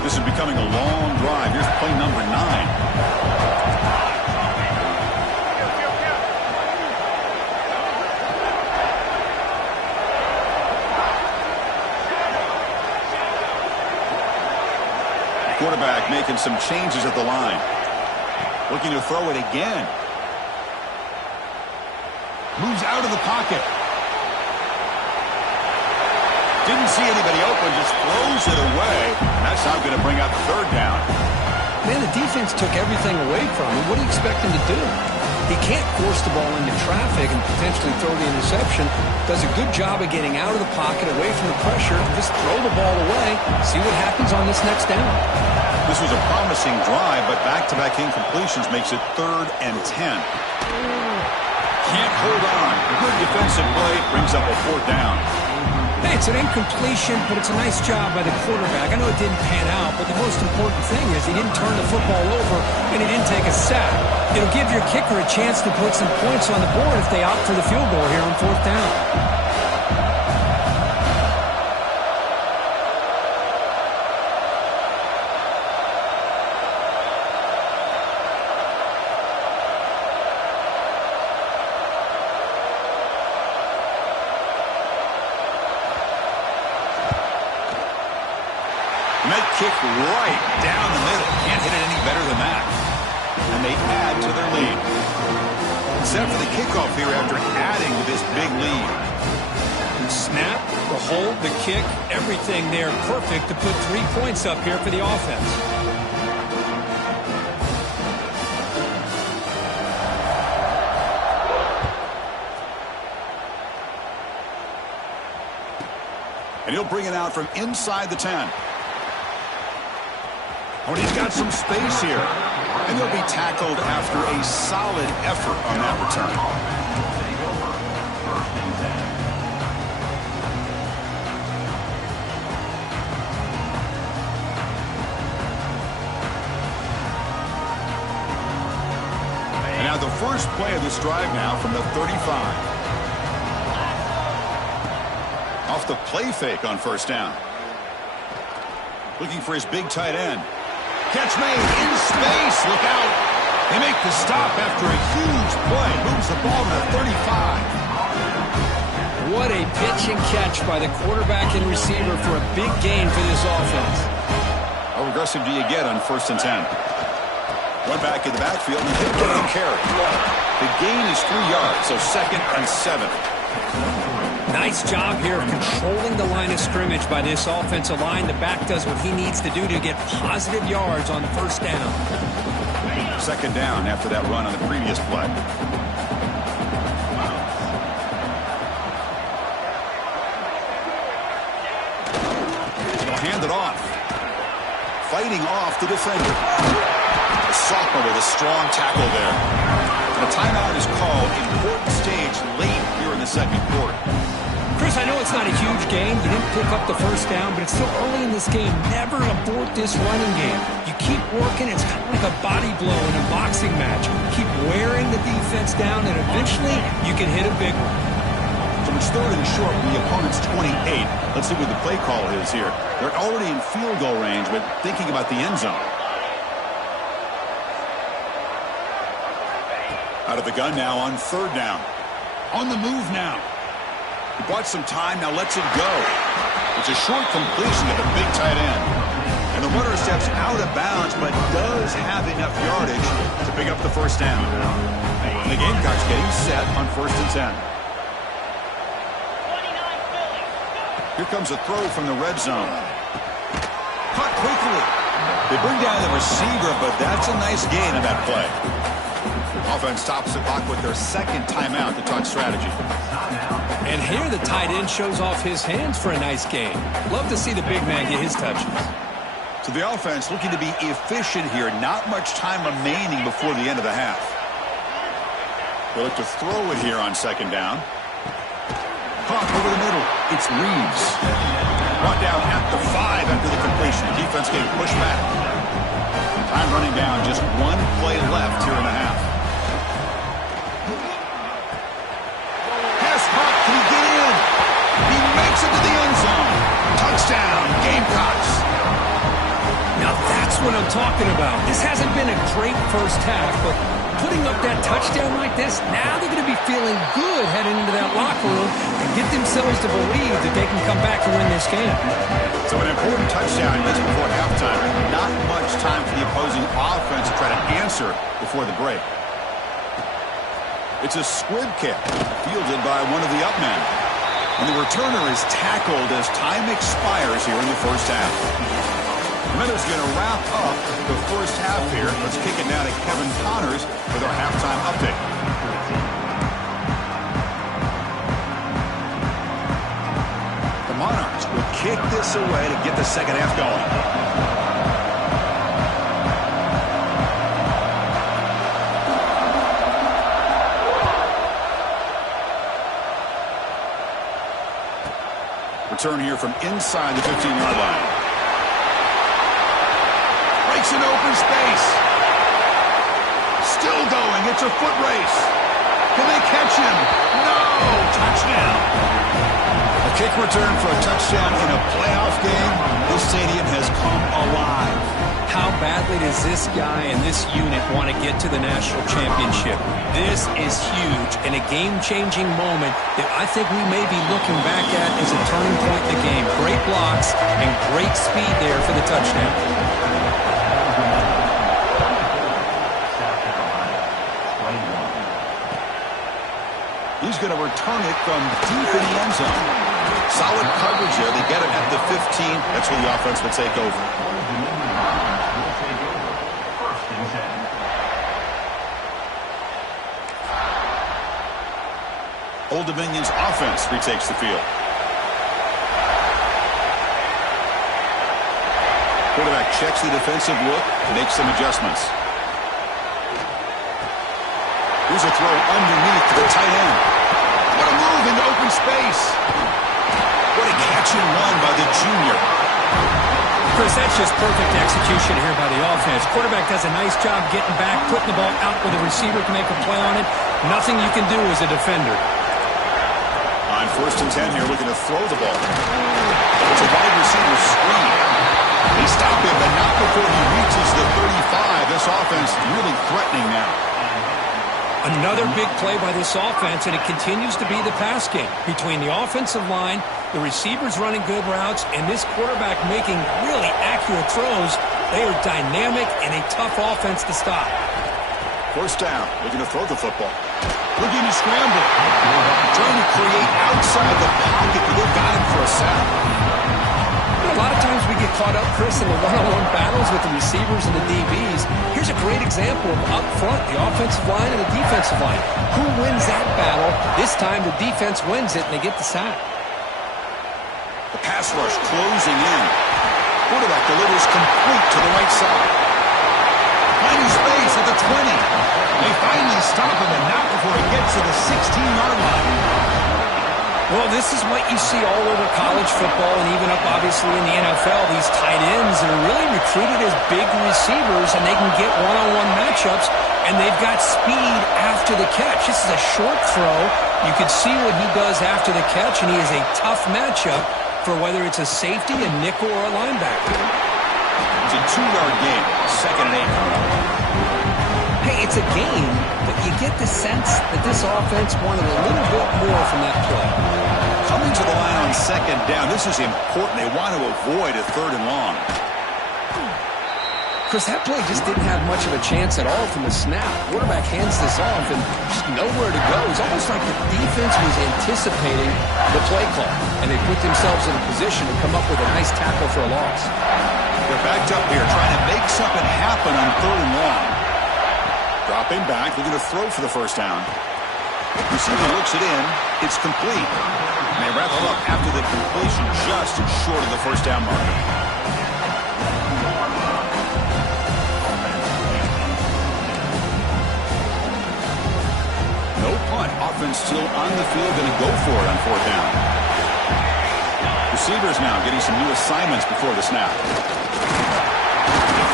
This is becoming a long drive. Here's play number 9. Quarterback making some changes at the line. Looking to throw it again. Moves out of the pocket. Didn't see anybody open, just throws it away. And that's not going to bring out the 3rd down. Man, the defense took everything away from him. What do you expect him to do? He can't force the ball into traffic and potentially throw the interception. Does a good job of getting out of the pocket, away from the pressure, and just throw the ball away. See what happens on this next down. This was a promising drive, but back-to-back incompletions makes it 3rd and 10. Can't hold on. Good defensive play brings up a 4th down. Hey, it's an incompletion, but it's a nice job by the quarterback. I know it didn't pan out, but the most important thing is he didn't turn the football over and he didn't take a sack. It'll give your kicker a chance to put some points on the board if they opt for the field goal here on 4th down. And that kick right down the middle. Can't hit it any better than that. And they add to their lead. Set for the kickoff here after adding to this big lead. The snap, the hold, the kick, everything there perfect to put 3 points up here for the offense. And he'll bring it out from inside the 10. Oh, and he's got some space here. And they'll be tackled after a solid effort on that return. Now the first play of this drive now from the 35. Off the play fake on first down. Looking for his big tight end. Catch made in space. Look out. They make the stop after a huge play. Moves the ball to the 35. What a pitch and catch by the quarterback and receiver for a big gain for this offense. How aggressive do you get on first and 10? One back in the backfield and he'll get the carry. The gain is 3 yards, so 2nd and 7. Nice job here of controlling the line of scrimmage by this offensive line. The back does what he needs to do to get positive yards on first down. 2nd down after that run on the previous play. He'll hand it off. Fighting off the defender. Sophomore with a strong tackle there. And a timeout is called. Important stage late here in the 2nd quarter. Chris, I know it's not a huge gain. You didn't pick up the first down, but it's still early in this game. Never abort this running game. You keep working. It's kind of like a body blow in a boxing match. Keep wearing the defense down, and eventually you can hit a big one. So it's 3rd and short from the opponent's 28. Let's see what the play call is here. They're already in field goal range, but thinking about the end zone. Out of the gun now on 3rd down. On the move now. He bought some time, now lets it go. It's a short completion of the big tight end. And the runner steps out of bounds, but does have enough yardage to pick up the first down. And the Gamecocks getting set on 1st and 10. Here comes a throw from the red zone. Caught quickly. They bring down the receiver, but that's a nice gain on that play. Offense stops the clock with their 2nd timeout to talk strategy. And here the tight end shows off his hands for a nice gain. Love to see the big man get his touches. So the offense looking to be efficient here. Not much time remaining before the end of the half. They look to throw it here on 2nd down. Caught over the middle. It's Reeves. Brought down at the 5 after the completion. Defense getting pushed back. Time running down. Just one play left here in the half. Can he get in? He makes it to the end zone. Touchdown, Gamecocks. Now that's what I'm talking about. This hasn't been a great first half, but putting up that touchdown like this, now they're going to be feeling good heading into that locker room and get themselves to believe that they can come back and win this game. So an important touchdown just before halftime. Not much time for the opposing offense to try to answer before the break. It's a squib kick, fielded by one of the up men. And the returner is tackled as time expires here in the first half. The Miners going to wrap up the first half here. Let's kick it now to Kevin Connors with our halftime update. The Monarchs will kick this away to get the second half going. Return here from inside the 15-yard line. Breaks an open space. Still going. It's a foot race. Can they catch him? No! Touchdown. A kick return for a touchdown in a playoff game. This stadium has come alive. How badly does this guy and this unit want to get to the national championship? This is huge and a game-changing moment that I think we may be looking back at as a turning point in the game. Great blocks and great speed there for the touchdown. He's going to return it from deep in the end zone. Solid coverage here. They get it at the 15. That's where the offense will take over. Old Dominion's offense retakes the field. Quarterback checks the defensive look, makes some adjustments. Here's a throw underneath to the tight end. What a move into open space. What a catch and run by the junior. Chris, that's just perfect execution here by the offense. Quarterback does a nice job getting back, putting the ball out where the receiver can make a play on it. Nothing you can do as a defender. On 1st and 10 here, looking to throw the ball. It's a wide receiver screen. They stop him, but not before he reaches the 35. This offense really threatening now. Another big play by this offense, and it continues to be the pass game. Between the offensive line, the receivers running good routes, and this quarterback making really accurate throws, they are dynamic and a tough offense to stop. 1st down, looking to throw the football. Looking to scramble. Trying to create outside the pocket, but they've got him for a sack. A lot of times we get caught up, Chris, in the one-on-one battles with the receivers and the DBs. Here's a great example of up front, the offensive line and the defensive line. Who wins that battle? This time the defense wins it, and they get the sack. The pass rush closing in. Quarterback delivers complete to the right side. Finding space at the 20. They finally stop him, and not before he gets to the 16-yard line. Well, this is what you see all over college football and even up, obviously, in the NFL. These tight ends that are really recruited as big receivers, and they can get one-on-one matchups, and they've got speed after the catch. This is a short throw. You can see what he does after the catch, and he is a tough matchup for whether it's a safety, a nickel, or a linebacker. It's a 2-yard gain, 2nd and 8. Hey, it's a game, but you get the sense that this offense wanted a little bit more from that play. Coming to the line on 2nd down, this is important. They want to avoid a 3rd and long. Chris, that play just didn't have much of a chance at all from the snap. Quarterback hands this off and just nowhere to go. It's almost like the defense was anticipating the play call, and they put themselves in a position to come up with a nice tackle for a loss. They're backed up here, trying to make something happen on 3rd and long. Dropping back, looking to throw for the 1st down. Receiver looks it in. It's complete. And they wrap it up after the completion just short of the 1st down mark. No punt. Offense still on the field, going to go for it on 4th down. Receivers now getting some new assignments before the snap.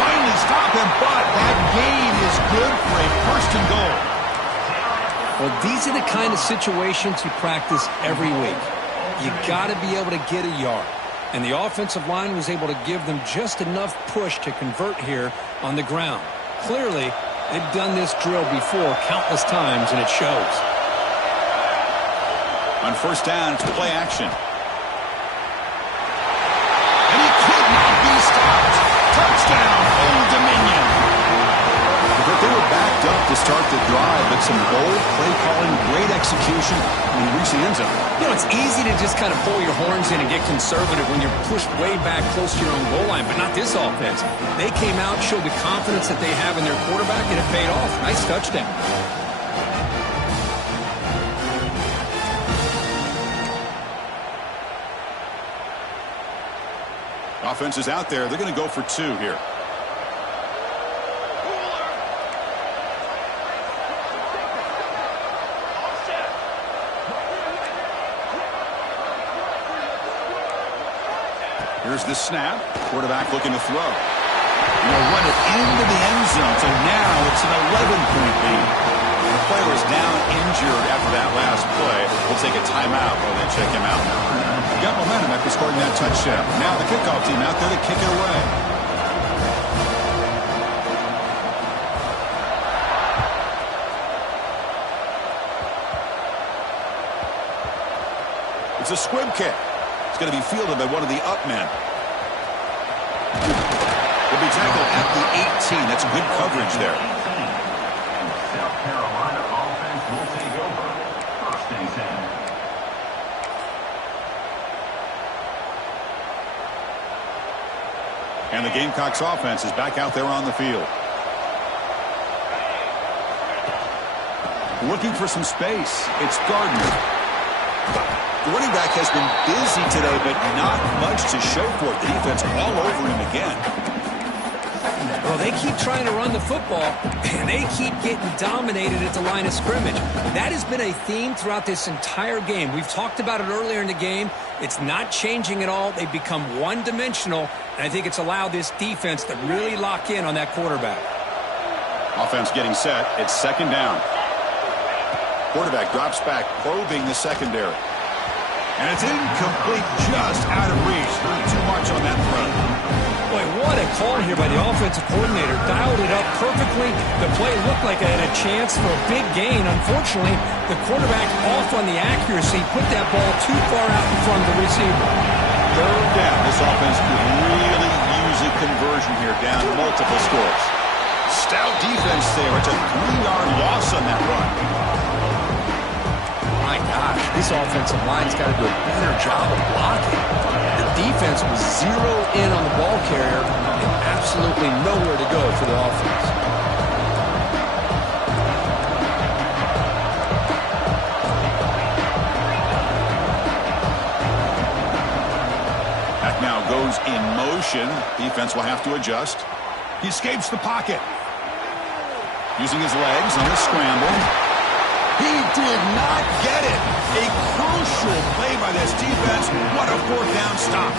Finally stop him, but that gain is good for a 1st and goal. Well, these are the kind of situations you practice every week. You got to be able to get a yard. And the offensive line was able to give them just enough push to convert here on the ground. Clearly, they've done this drill before countless times, and it shows. On 1st down, it's play action. And he could not be stopped. Touchdown, Old Dominion. But they were backed up to start the drive, but some bold play calling, great execution, and reach the end zone. You know, it's easy to just kind of pull your horns in and get conservative when you're pushed way back close to your own goal line, but not this offense. They came out, showed the confidence that they have in their quarterback, and it paid off. Nice touchdown. Offense is out there. They're going to go for 2 here. Here's the snap. Quarterback looking to throw. And they'll run it into the end zone. So now it's an 11-point lead. The player is down injured after that last play. We'll take a timeout while they check him out. Got momentum after scoring that touchdown. Now the kickoff team out there to kick it away. It's a squib kick. It's going to be fielded by one of the up men. Will be tackled at the 18. That's good coverage there. South Carolina offense will take over. 1st and 10. And the Gamecocks offense is back out there on the field. Looking for some space. It's Gardner. The running back has been busy today, but not much to show for it. The defense all over him again. Well, they keep trying to run the football, and they keep getting dominated at the line of scrimmage. That has been a theme throughout this entire game. We've talked about it earlier in the game. It's not changing at all. They've become one-dimensional, and I think it's allowed this defense to really lock in on that quarterback. Offense getting set. It's second down. Quarterback drops back, probing the secondary. And it's incomplete, just out of reach. Not too much on that throw. Boy, what a call here by the offensive coordinator. Dialed it up perfectly. The play looked like it had a chance for a big gain. Unfortunately, the quarterback off on the accuracy, put that ball too far out in front of the receiver. Third down. This offense could really use a conversion here, down multiple scores. Stout defense there. It's a 3-yard loss on that run. My gosh, this offensive line's got to do a better job of blocking. The defense was zeroed in on the ball carrier and absolutely nowhere to go for the offense. That now goes in motion. Defense will have to adjust. He escapes the pocket. Using his legs on the scramble. He did not get it. A crucial play by this defense. What a fourth down stop.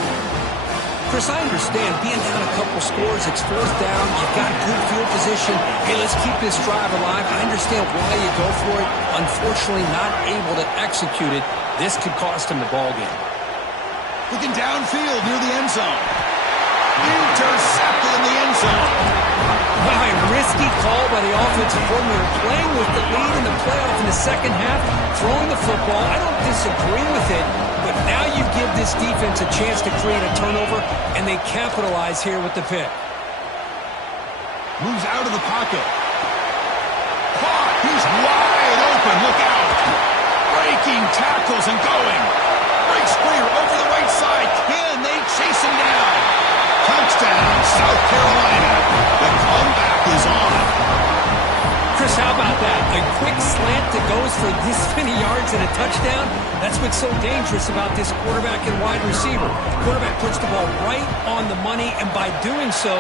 Chris, I understand being down a couple scores, it's fourth down, you've got good field position. Hey, let's keep this drive alive. I understand why you go for it. Unfortunately, not able to execute it. This could cost him the ball game. Looking downfield near the end zone. Intercepted in the end zone. Wow, a risky call by the offensive coordinator, playing with the lead in the playoff in the second half, throwing the football. I don't disagree with it, but now you give this defense a chance to create a turnover, and they capitalize here with the pick. Moves out of the pocket. Caught. He's wide open. Look out. Breaking tackles and going. Breaks clear over the right side. Can they chase him down? Touchdown, South Carolina. The comeback is on. Chris, how about that? A quick slant that goes for this many yards and a touchdown. That's what's so dangerous about this quarterback and wide receiver. Quarterback puts the ball right on the money, and by doing so,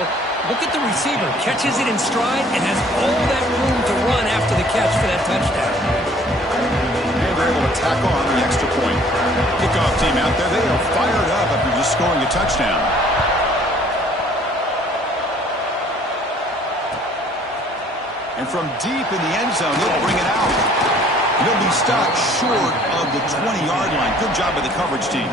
look at the receiver. Catches it in stride and has all that room to run after the catch for that touchdown. And they're able to tack on the extra point. Kickoff team out there. They are fired up after just scoring a touchdown. And from deep in the end zone, they'll bring it out. He'll be stopped short of the 20-yard line. Good job by the coverage team.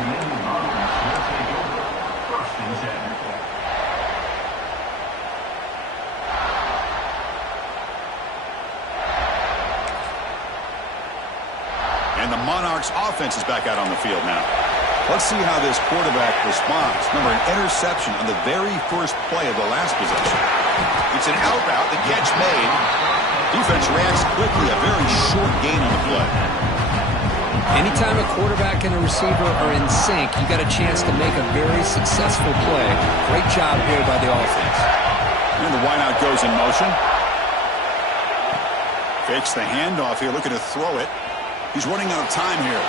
And the Monarchs offense is back out on the field now. Let's see how this quarterback responds. Remember, an interception on the very first play of the last possession. It's an out route, the catch made. Defense reacts quickly, a very short gain on the play. Anytime a quarterback and a receiver are in sync, you got a chance to make a very successful play. Great job here by the offense. And the wideout goes in motion. Fakes the handoff here, looking to throw it. He's running out of time here.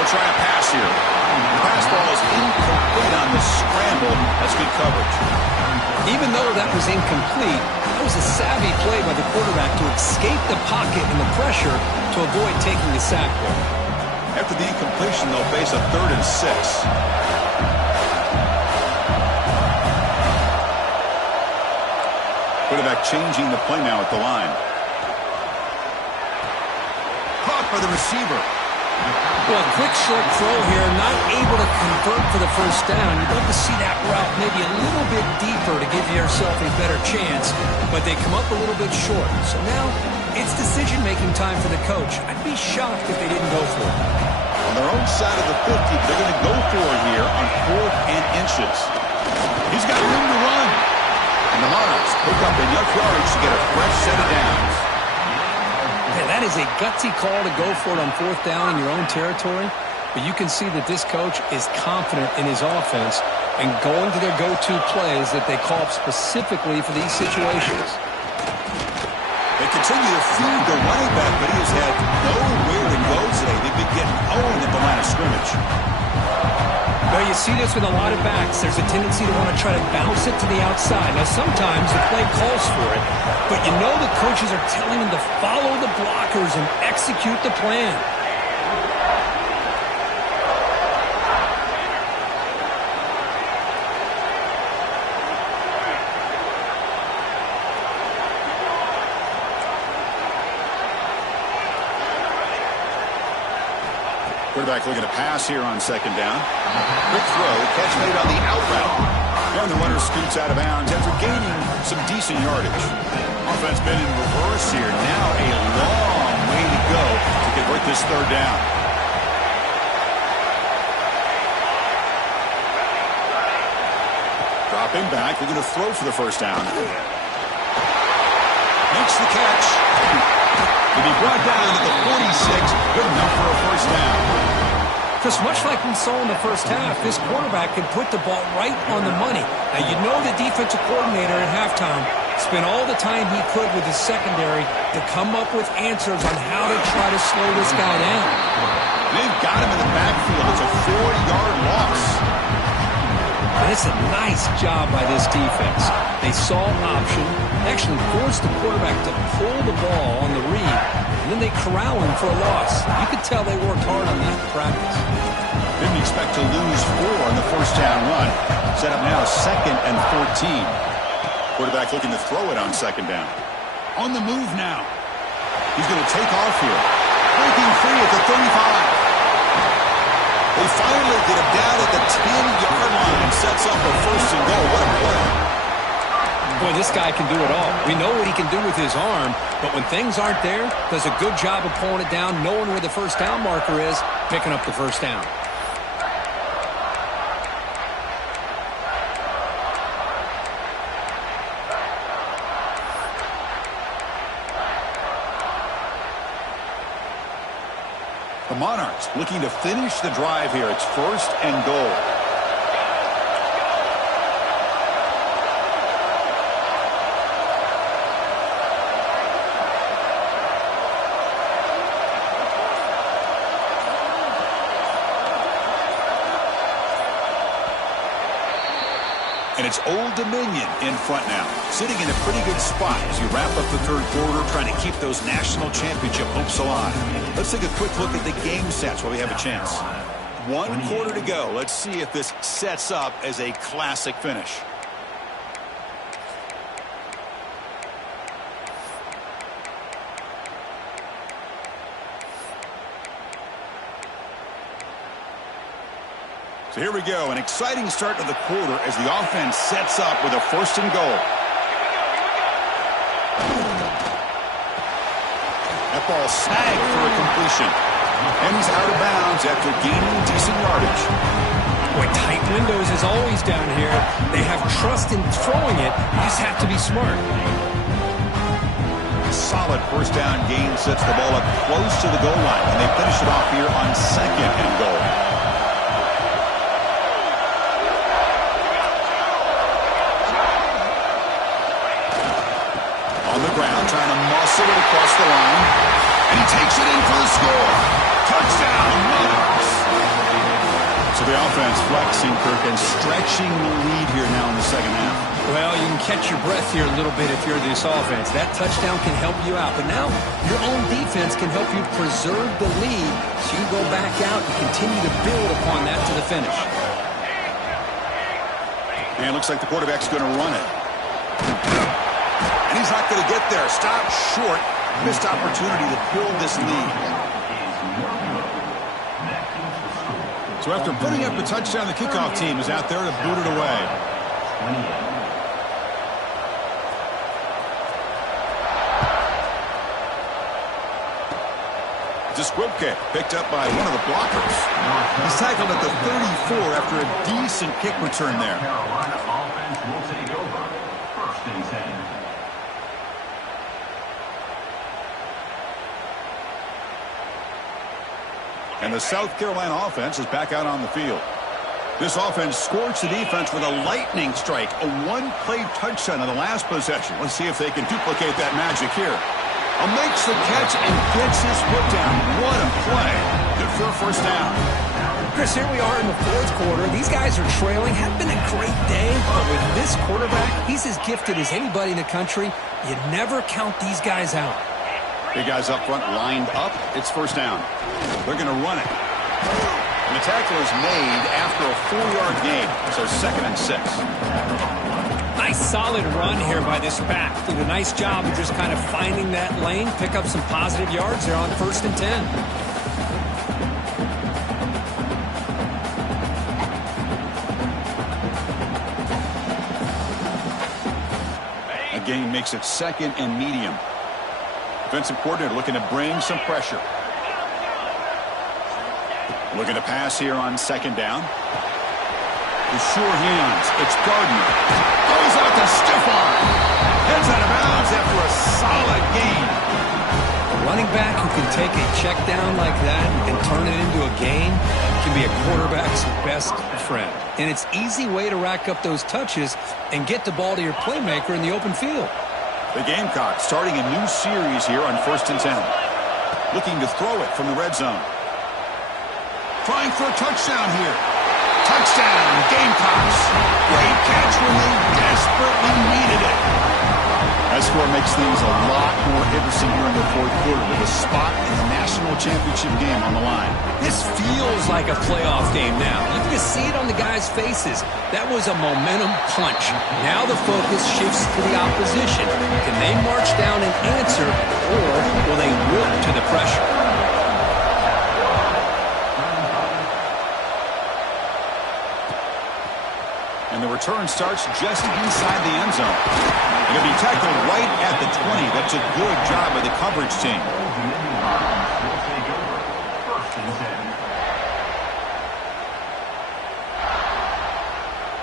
He'll try a pass here. The pass ball is incomplete on the scramble. That's good coverage. Even though that was incomplete, that was a savvy play by the quarterback to escape the pocket and the pressure to avoid taking the sack there. After the incompletion, they'll face a 3rd and 6. Quarterback changing the play now at the line. Caught by the receiver. Well, quick short throw here, not able to convert for the first down. You'd love to see that route maybe a little bit deeper to give yourself a better chance, but they come up a little bit short. So now it's decision-making time for the coach. I'd be shocked if they didn't go for it. On their own side of the 50, they're going to go for it here on 4th and inches. He's got room to run. And the Monarchs pick up enough yards to get a fresh set of downs. Yeah, that is a gutsy call to go for it on 4th down in your own territory. But you can see that this coach is confident in his offense and going to their go-to plays that they call up specifically for these situations. They continue to feed the running back, but he has had nowhere to go today. They've been getting owned at the line of scrimmage. Well, you see this with a lot of backs. There's a tendency to want to try to bounce it to the outside. Now, sometimes the play calls for it, but you know the coaches are telling them to follow the blockers and execute the plan. Quarterback looking to pass here on second down. Quick throw, catch made on the out route. And the runner scoots out of bounds after gaining some decent yardage. Offense been in reverse here. Now a long way to go to convert this third down. Dropping back, looking to throw for the first down. Makes the catch. To be brought down to the 46, good enough for a first down. Just much like we saw in the first half, this quarterback can put the ball right on the money. Now, you know the defensive coordinator at halftime spent all the time he could with his secondary to come up with answers on how to try to slow this guy down. They've got him in the backfield. It's a 4-yard loss. And it's a nice job by this defense. They saw option, actually forced the quarterback to pull the ball on the read, and then they corral him for a loss. You could tell they worked hard on that in practice. Didn't expect to lose 4 on the first down run. Set up now 2nd and 14. Quarterback looking to throw it on second down. On the move now. He's going to take off here. Breaking free at the 35. They finally get him down at the 10-yard line. Sets up a first and goal. What a play. Boy, this guy can do it all. We know what he can do with his arm, but when things aren't there, does a good job of pulling it down, knowing where the first down marker is, picking up the first down. The Monarchs looking to finish the drive here. It's first and goal. And it's Old Dominion in front now, sitting in a pretty good spot as you wrap up the third quarter, trying to keep those national championship hopes alive. Let's take a quick look at the game sets while we have a chance. 1 quarter to go. Let's see if this sets up as a classic finish. So here we go, an exciting start to the quarter as the offense sets up with a first and goal. That ball snagged for a completion. And he's out of bounds after gaining decent yardage. Boy, tight windows is always down here. They have trust in throwing it. You just have to be smart. Solid first down gain sets the ball up close to the goal line, and they finish it off here on second and goal. On the ground, trying to muscle it across the line. And he takes it in for the score. Touchdown, Monarchs. So the offense flexing, Kirk, and stretching the lead here now in the second half. Well, you can catch your breath here a little bit if you're this offense. That touchdown can help you out. But now your own defense can help you preserve the lead so you can go back out and continue to build upon that to the finish. And it looks like the quarterback's going to run it. And he's not going to get there. Stop short. Missed opportunity to build this lead. So after putting up the touchdown, the kickoff team is out there to boot it away. Riplg picked up by one of the blockers. He's tackled at the 34 after a decent kick return there. Carolina offense will take over. First and 10. And the South Carolina offense is back out on the field. This offense scorched the defense with a lightning strike, a one-play touchdown on the last possession. Let's see if they can duplicate that magic here. Makes the catch and gets his foot down. What a play. Good for a first down. Chris, here we are in the fourth quarter. These guys are trailing. Haven't been a great day, but with this quarterback, he's as gifted as anybody in the country. You never count these guys out. Big guys up front lined up. It's first down. They're going to run it. And the tackle is made after a 4-yard gain, so 2nd and 6. Nice solid run here by this back. Did a nice job of just kind of finding that lane, pick up some positive yards there on 1st and 10. Gain makes it 2nd and medium. Defensive coordinator looking to bring some pressure. Looking to pass here on 2nd down. With sure hands, it's Gardner. Goes out to stiff arm. Heads out of bounds after a solid gain. A running back who can take a check down like that and turn it into a gain can be a quarterback's best friend. And it's an easy way to rack up those touches and get the ball to your playmaker in the open field. The Gamecocks starting a new series here on 1st and 10. Looking to throw it from the red zone. Trying for a touchdown here. Touchdown, Gamecocks. Great catch when they desperately needed it. That score makes things a lot more interesting here in the fourth quarter with a spot in the national championship game on the line. This feels like a playoff game now. You can see it on the guys' faces. That was a momentum punch. Now the focus shifts to the opposition. Can they march down and answer, or will they wilt to the pressure? And the return starts just inside the end zone. It'll be tackled right at the 20. That's a good job by the coverage team.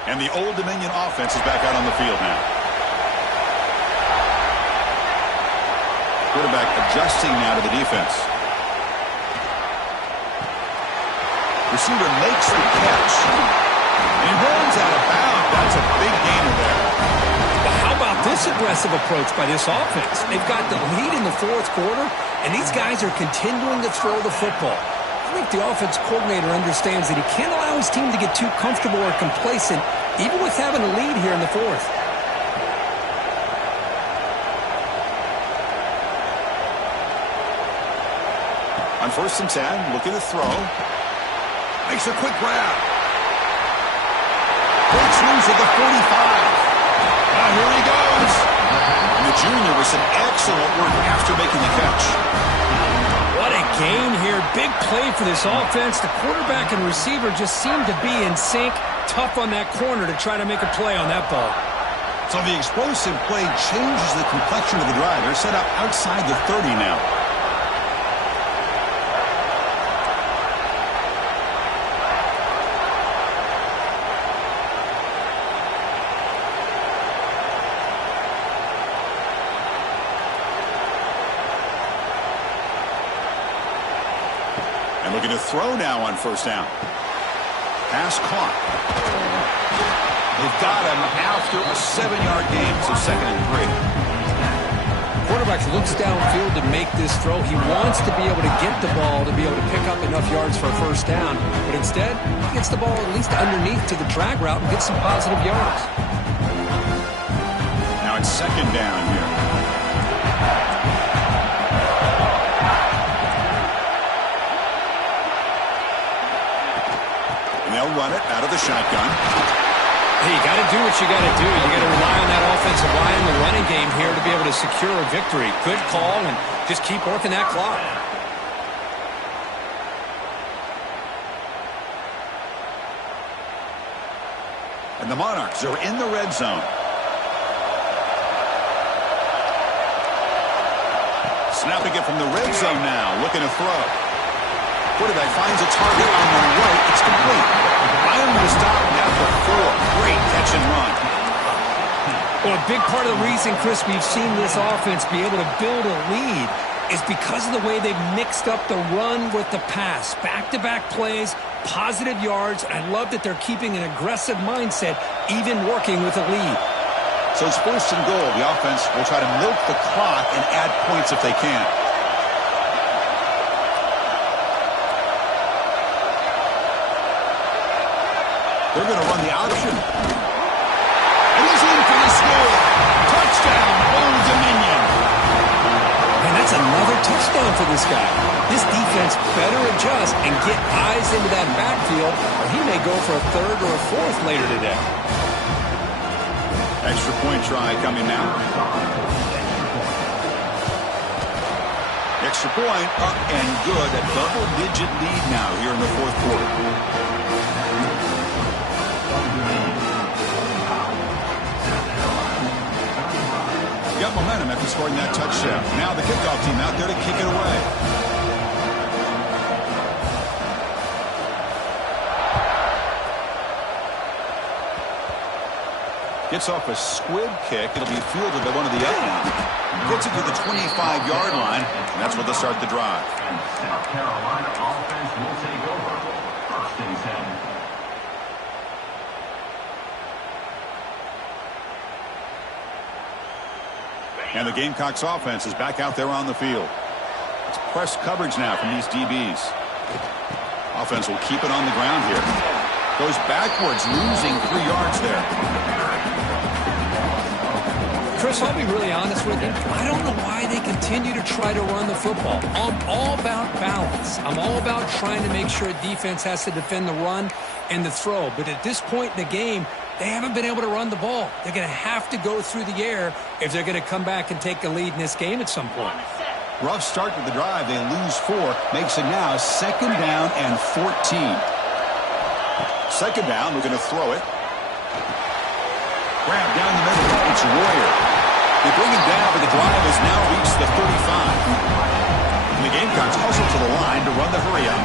And the Old Dominion offense is back out on the field now. Quarterback adjusting now to the defense. Receiver makes the catch. And he runs out of bounds. That's a big gainer there. But how about this aggressive approach by this offense? They've got the lead in the fourth quarter, and these guys are continuing to throw the football. I think the offense coordinator understands that he can't allow his team to get too comfortable or complacent, even with having a lead here in the fourth. On 1st and 10, looking to throw. Makes a quick grab. Breaks loose at the 45. Now here he goes. And the junior with some excellent work after making the catch. What a gain here. Big play for this offense. The quarterback and receiver just seem to be in sync. Tough on that corner to try to make a play on that ball. So the explosive play changes the complexion of the drive. They're set up outside the 30 now. And looking to throw now on 1st down. Pass caught. They've got him after a 7-yard gain, so 2nd and 3. Quarterback looks downfield to make this throw. He wants to be able to get the ball to be able to pick up enough yards for a 1st down. But instead, he gets the ball at least underneath to the drag route and gets some positive yards. Now it's 2nd down here. They'll run it out of the shotgun. Hey, you got to do what you got to do. You got to rely on that offensive line and the running game here to be able to secure a victory. Good call, and just keep working that clock. And the Monarchs are in the red zone. Snapping it from the red zone now, looking to throw. Quarterback finds a target on the right. It's complete. Ryan will stop now for 4. Great catch and run. Well, a big part of the reason, Chris, we've seen this offense be able to build a lead is because of the way they've mixed up the run with the pass. Back-to-back plays, positive yards. I love that they're keeping an aggressive mindset, even working with a lead. So it's 1st and goal. The offense will try to milk the clock and add points if they can. They're going to run the option. And he's in for the score. Touchdown, Old Dominion. And that's another touchdown for this guy. This defense better adjust and get eyes into that backfield, or he may go for a third or a fourth later today. Extra point try coming now. Extra point up and good. A double-digit lead now here in the fourth quarter. Got momentum after scoring that touchdown. Now the kickoff team out there to kick it away. Gets off a squib kick. It'll be fielded by one of the other. Gets it to the 25-yard line, and that's where they'll start the drive. And South Carolina offense will take over. First and 10. And the Gamecocks offense is back out there on the field. It's press coverage now from these DBs. Offense will keep it on the ground here. Goes backwards, losing 3 yards there. Chris, I'll be really honest with you. I don't know why they continue to try to run the football. I'm all about balance. I'm all about trying to make sure defense has to defend the run and the throw. But at this point in the game, they haven't been able to run the ball. They're going to have to go through the air if they're going to come back and take a lead in this game at some point. Rough start to the drive. They lose 4. Makes it now 2nd down and 14. 2nd down. We're going to throw it. Grab down the middle. It's Royer. They bring him down, but the drive has now reached the 35. And the Gamecocks hustle to the line to run the hurry up.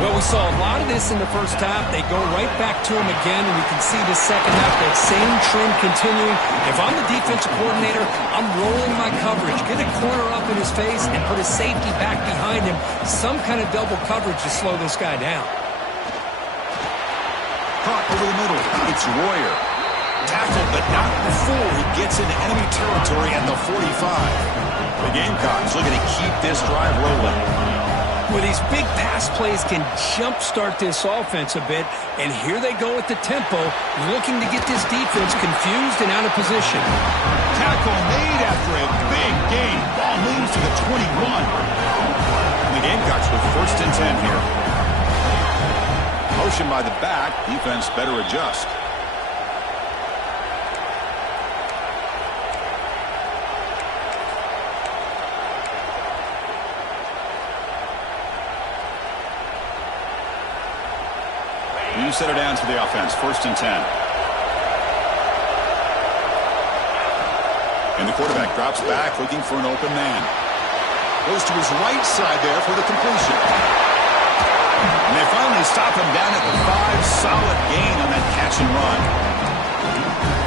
Well, we saw a lot of this in the first half. They go right back to him again, and we can see the second half, that same trend continuing. If I'm the defensive coordinator, I'm rolling my coverage. Get a corner up in his face and put a safety back behind him. Some kind of double coverage to slow this guy down. Caught over the middle. It's Royer. Tackled, but not before he gets into enemy territory at the 45. The Gamecocks looking to keep this drive rolling. Well, these big pass plays can jumpstart this offense a bit, and here they go at the tempo, looking to get this defense confused and out of position. Tackle made after a big gain. Ball moves to the 21. And the Gamecocks with 1st and 10 here. Motion by the back. Defense better adjust. You set it down to the offense. 1st and 10. And the quarterback drops back looking for an open man. Goes to his right side there for the completion. And they finally stop him down at the 5. Solid gain on that catch and run.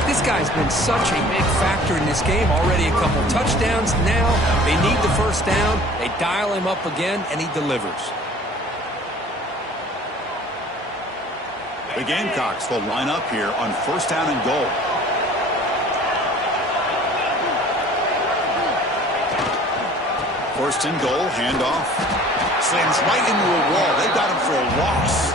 This guy's been such a big factor in this game. Already a couple touchdowns. Now they need the 1st down. They dial him up again, and he delivers. The Gamecocks will line up here on 1st down and goal. First and goal, handoff. Slams right into a wall. They got him for a loss.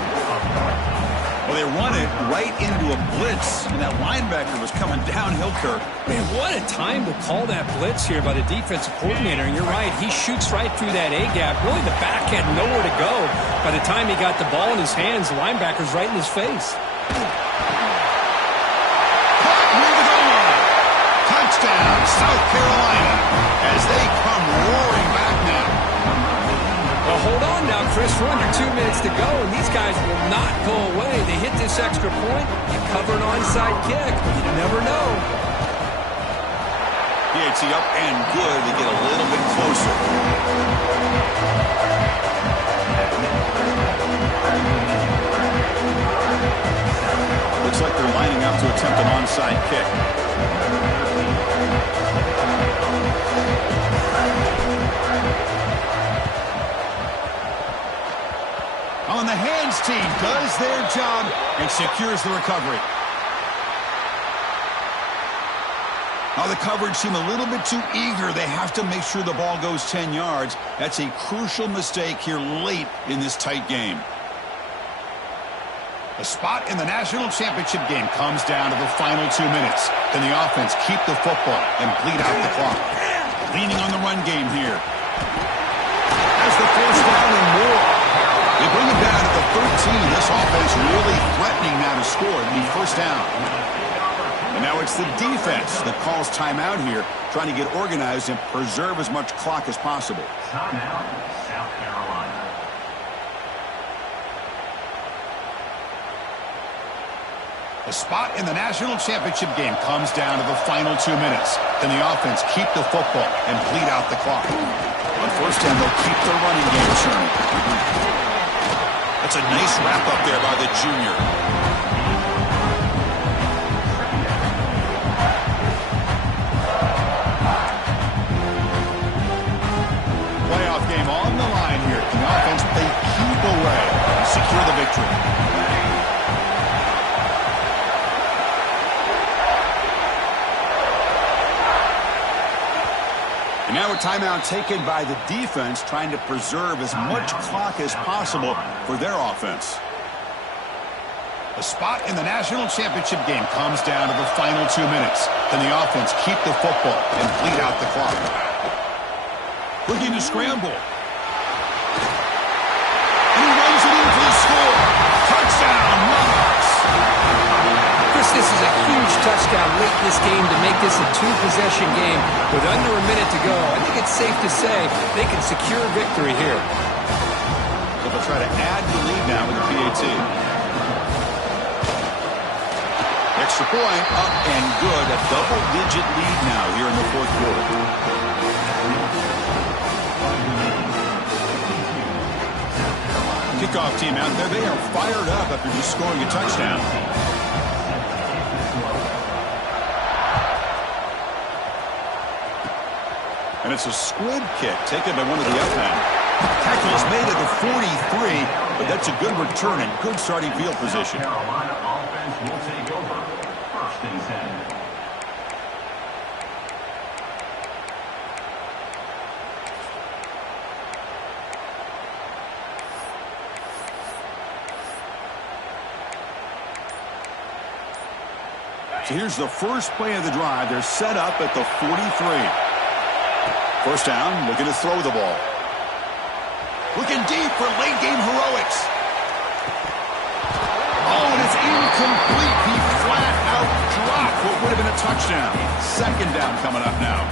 Well, they run it right into a blitz, and that linebacker was coming downhill, Kirk. Man, what a time to call that blitz here by the defensive coordinator. And you're right, he shoots right through that A-gap. Really, the back had nowhere to go. By the time he got the ball in his hands, the linebacker's right in his face. Caught near the goal line. Touchdown, South Carolina, as they come roaring back now. Well, hold on now, Chris. We're under 2 minutes to go, and these guys will not go away. They hit this extra point. You cover an onside kick. You never know. PAT up and good. They get a little bit closer. Looks like they're lining up to attempt an onside kick. On the hands team does their job and secures the recovery. Now the coverage seem a little bit too eager. They have to make sure the ball goes 10 yards. That's a crucial mistake here late in this tight game. A spot in the national championship game comes down to the final 2 minutes. Can the offense keep the football and bleed out the clock? Leaning on the run game here. Has the first down and more. They bring it down to the 13. This offense really threatening now to score. It'll be first down. And now it's the defense that calls timeout here, trying to get organized and preserve as much clock as possible. Timeout, South Carolina. A spot in the national championship game comes down to the final 2 minutes. Can the offense keep the football and bleed out the clock? On first down, they'll keep their running game churning. That's a nice wrap-up there by the junior. Playoff game on the line here. Can the offense play keep away and secure the victory? Now a timeout taken by the defense, trying to preserve as much clock as possible for their offense. A spot in the national championship game comes down to the final 2 minutes. Can the offense keep the football and bleed out the clock? Looking to scramble. And he runs it in for the score. Touchdown, Monarchs. Chris, this is a huge touchdown late in this game to make this a two-possession game with under a minute to go. I think it's safe to say they can secure victory here. So they'll try to add the lead now with the PAT. Extra point, up and good. A double-digit lead now here in the fourth quarter. Kickoff team out there. They are fired up after just scoring a touchdown. And it's a squib kick taken by one of the up-men. Tackle is made at the 43, but that's a good return and good starting field position. Carolina offense will take over. First and 10. So here's the first play of the drive. They're set up at the 43. First down, looking to throw the ball. Looking deep for late-game heroics. Oh, and it's incomplete. He flat out dropped what would have been a touchdown. Second down coming up now.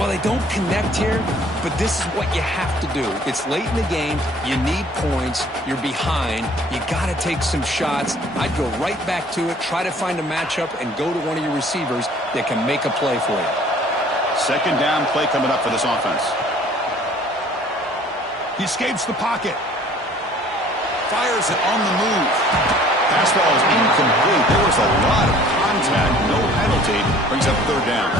Well, they don't connect here, but this is what you have to do. It's late in the game. You need points. You're behind. You got to take some shots. I'd go right back to it, try to find a matchup, and go to one of your receivers that can make a play for you. Second down play coming up for this offense. He escapes the pocket. Fires it on the move. Pass ball is incomplete. There was a lot of contact. No penalty. Brings up third down.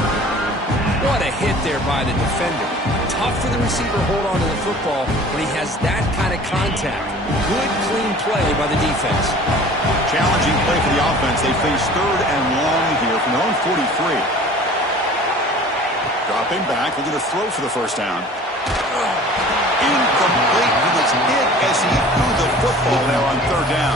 What a hit there by the defender. Tough for the receiver to hold on to the football when he has that kind of contact. Good, clean play by the defense. Challenging play for the offense. They face third and long here from their own 43. Dropping back, looking to throw for the first down. Incomplete. He gets hit as he threw the football there on third down.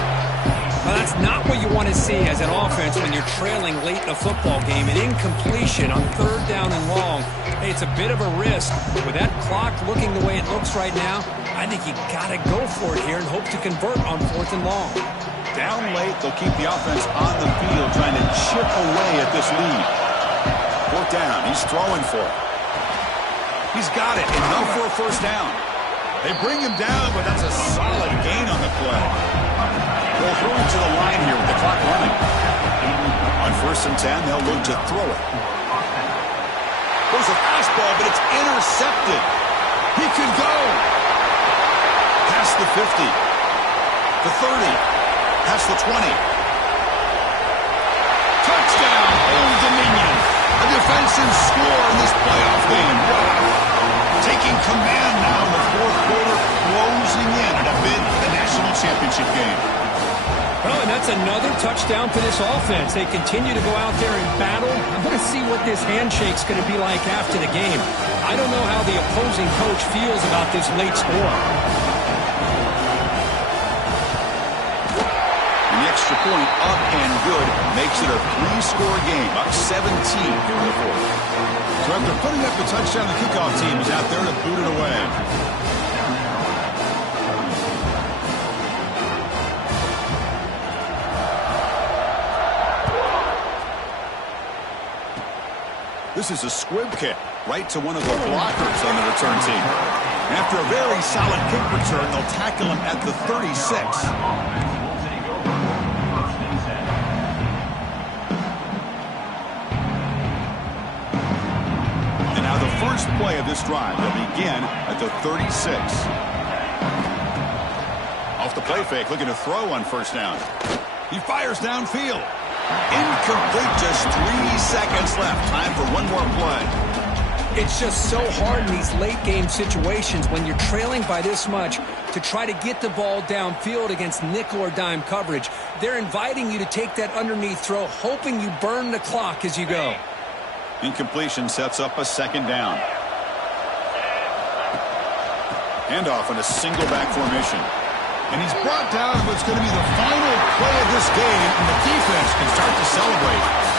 Well, that's not what you want to see as an offense when you're trailing late in a football game. An incompletion on third down and long. Hey, it's a bit of a risk. With that clock looking the way it looks right now, I think you got to go for it here and hope to convert on fourth and long. Down late, they'll keep the offense on the field, trying to chip away at this lead. Fourth down, he's throwing for it. He's got it, enough for a first down. They bring him down, but that's a solid gain on the play. They'll throw it to the line here with the clock running. On first and 10, they'll look to throw it. There's a fastball, but it's intercepted. He could go. Past the 50. The 30. Past the 20. Touchdown, Old Dominion. A defensive score in this playoff game. Taking command now in the fourth quarter, closing in at a bid for the national championship game. Well, and that's another touchdown for this offense. They continue to go out there and battle. I'm going to see what this handshake's going to be like after the game. I don't know how the opposing coach feels about this late score. And extra point up and good. Makes it a 3-score game, up 17 here in the fourth. So after putting up the touchdown, the kickoff team is out there to boot it away. This is a squib kick right to one of the blockers on the return team. After a very solid kick return, they'll tackle him at the 36. And now the first play of this drive will begin at the 36. Off the play fake, looking to throw on first down. He fires downfield. Incomplete, just 3 seconds left. Time for one more play. It's just so hard in these late-game situations when you're trailing by this much to try to get the ball downfield against nickel or dime coverage. They're inviting you to take that underneath throw, hoping you burn the clock as you go. Incompletion sets up a second down. Handoff in a single back formation. And he's brought down what's going to be the final play of this game, and the defense can start to celebrate.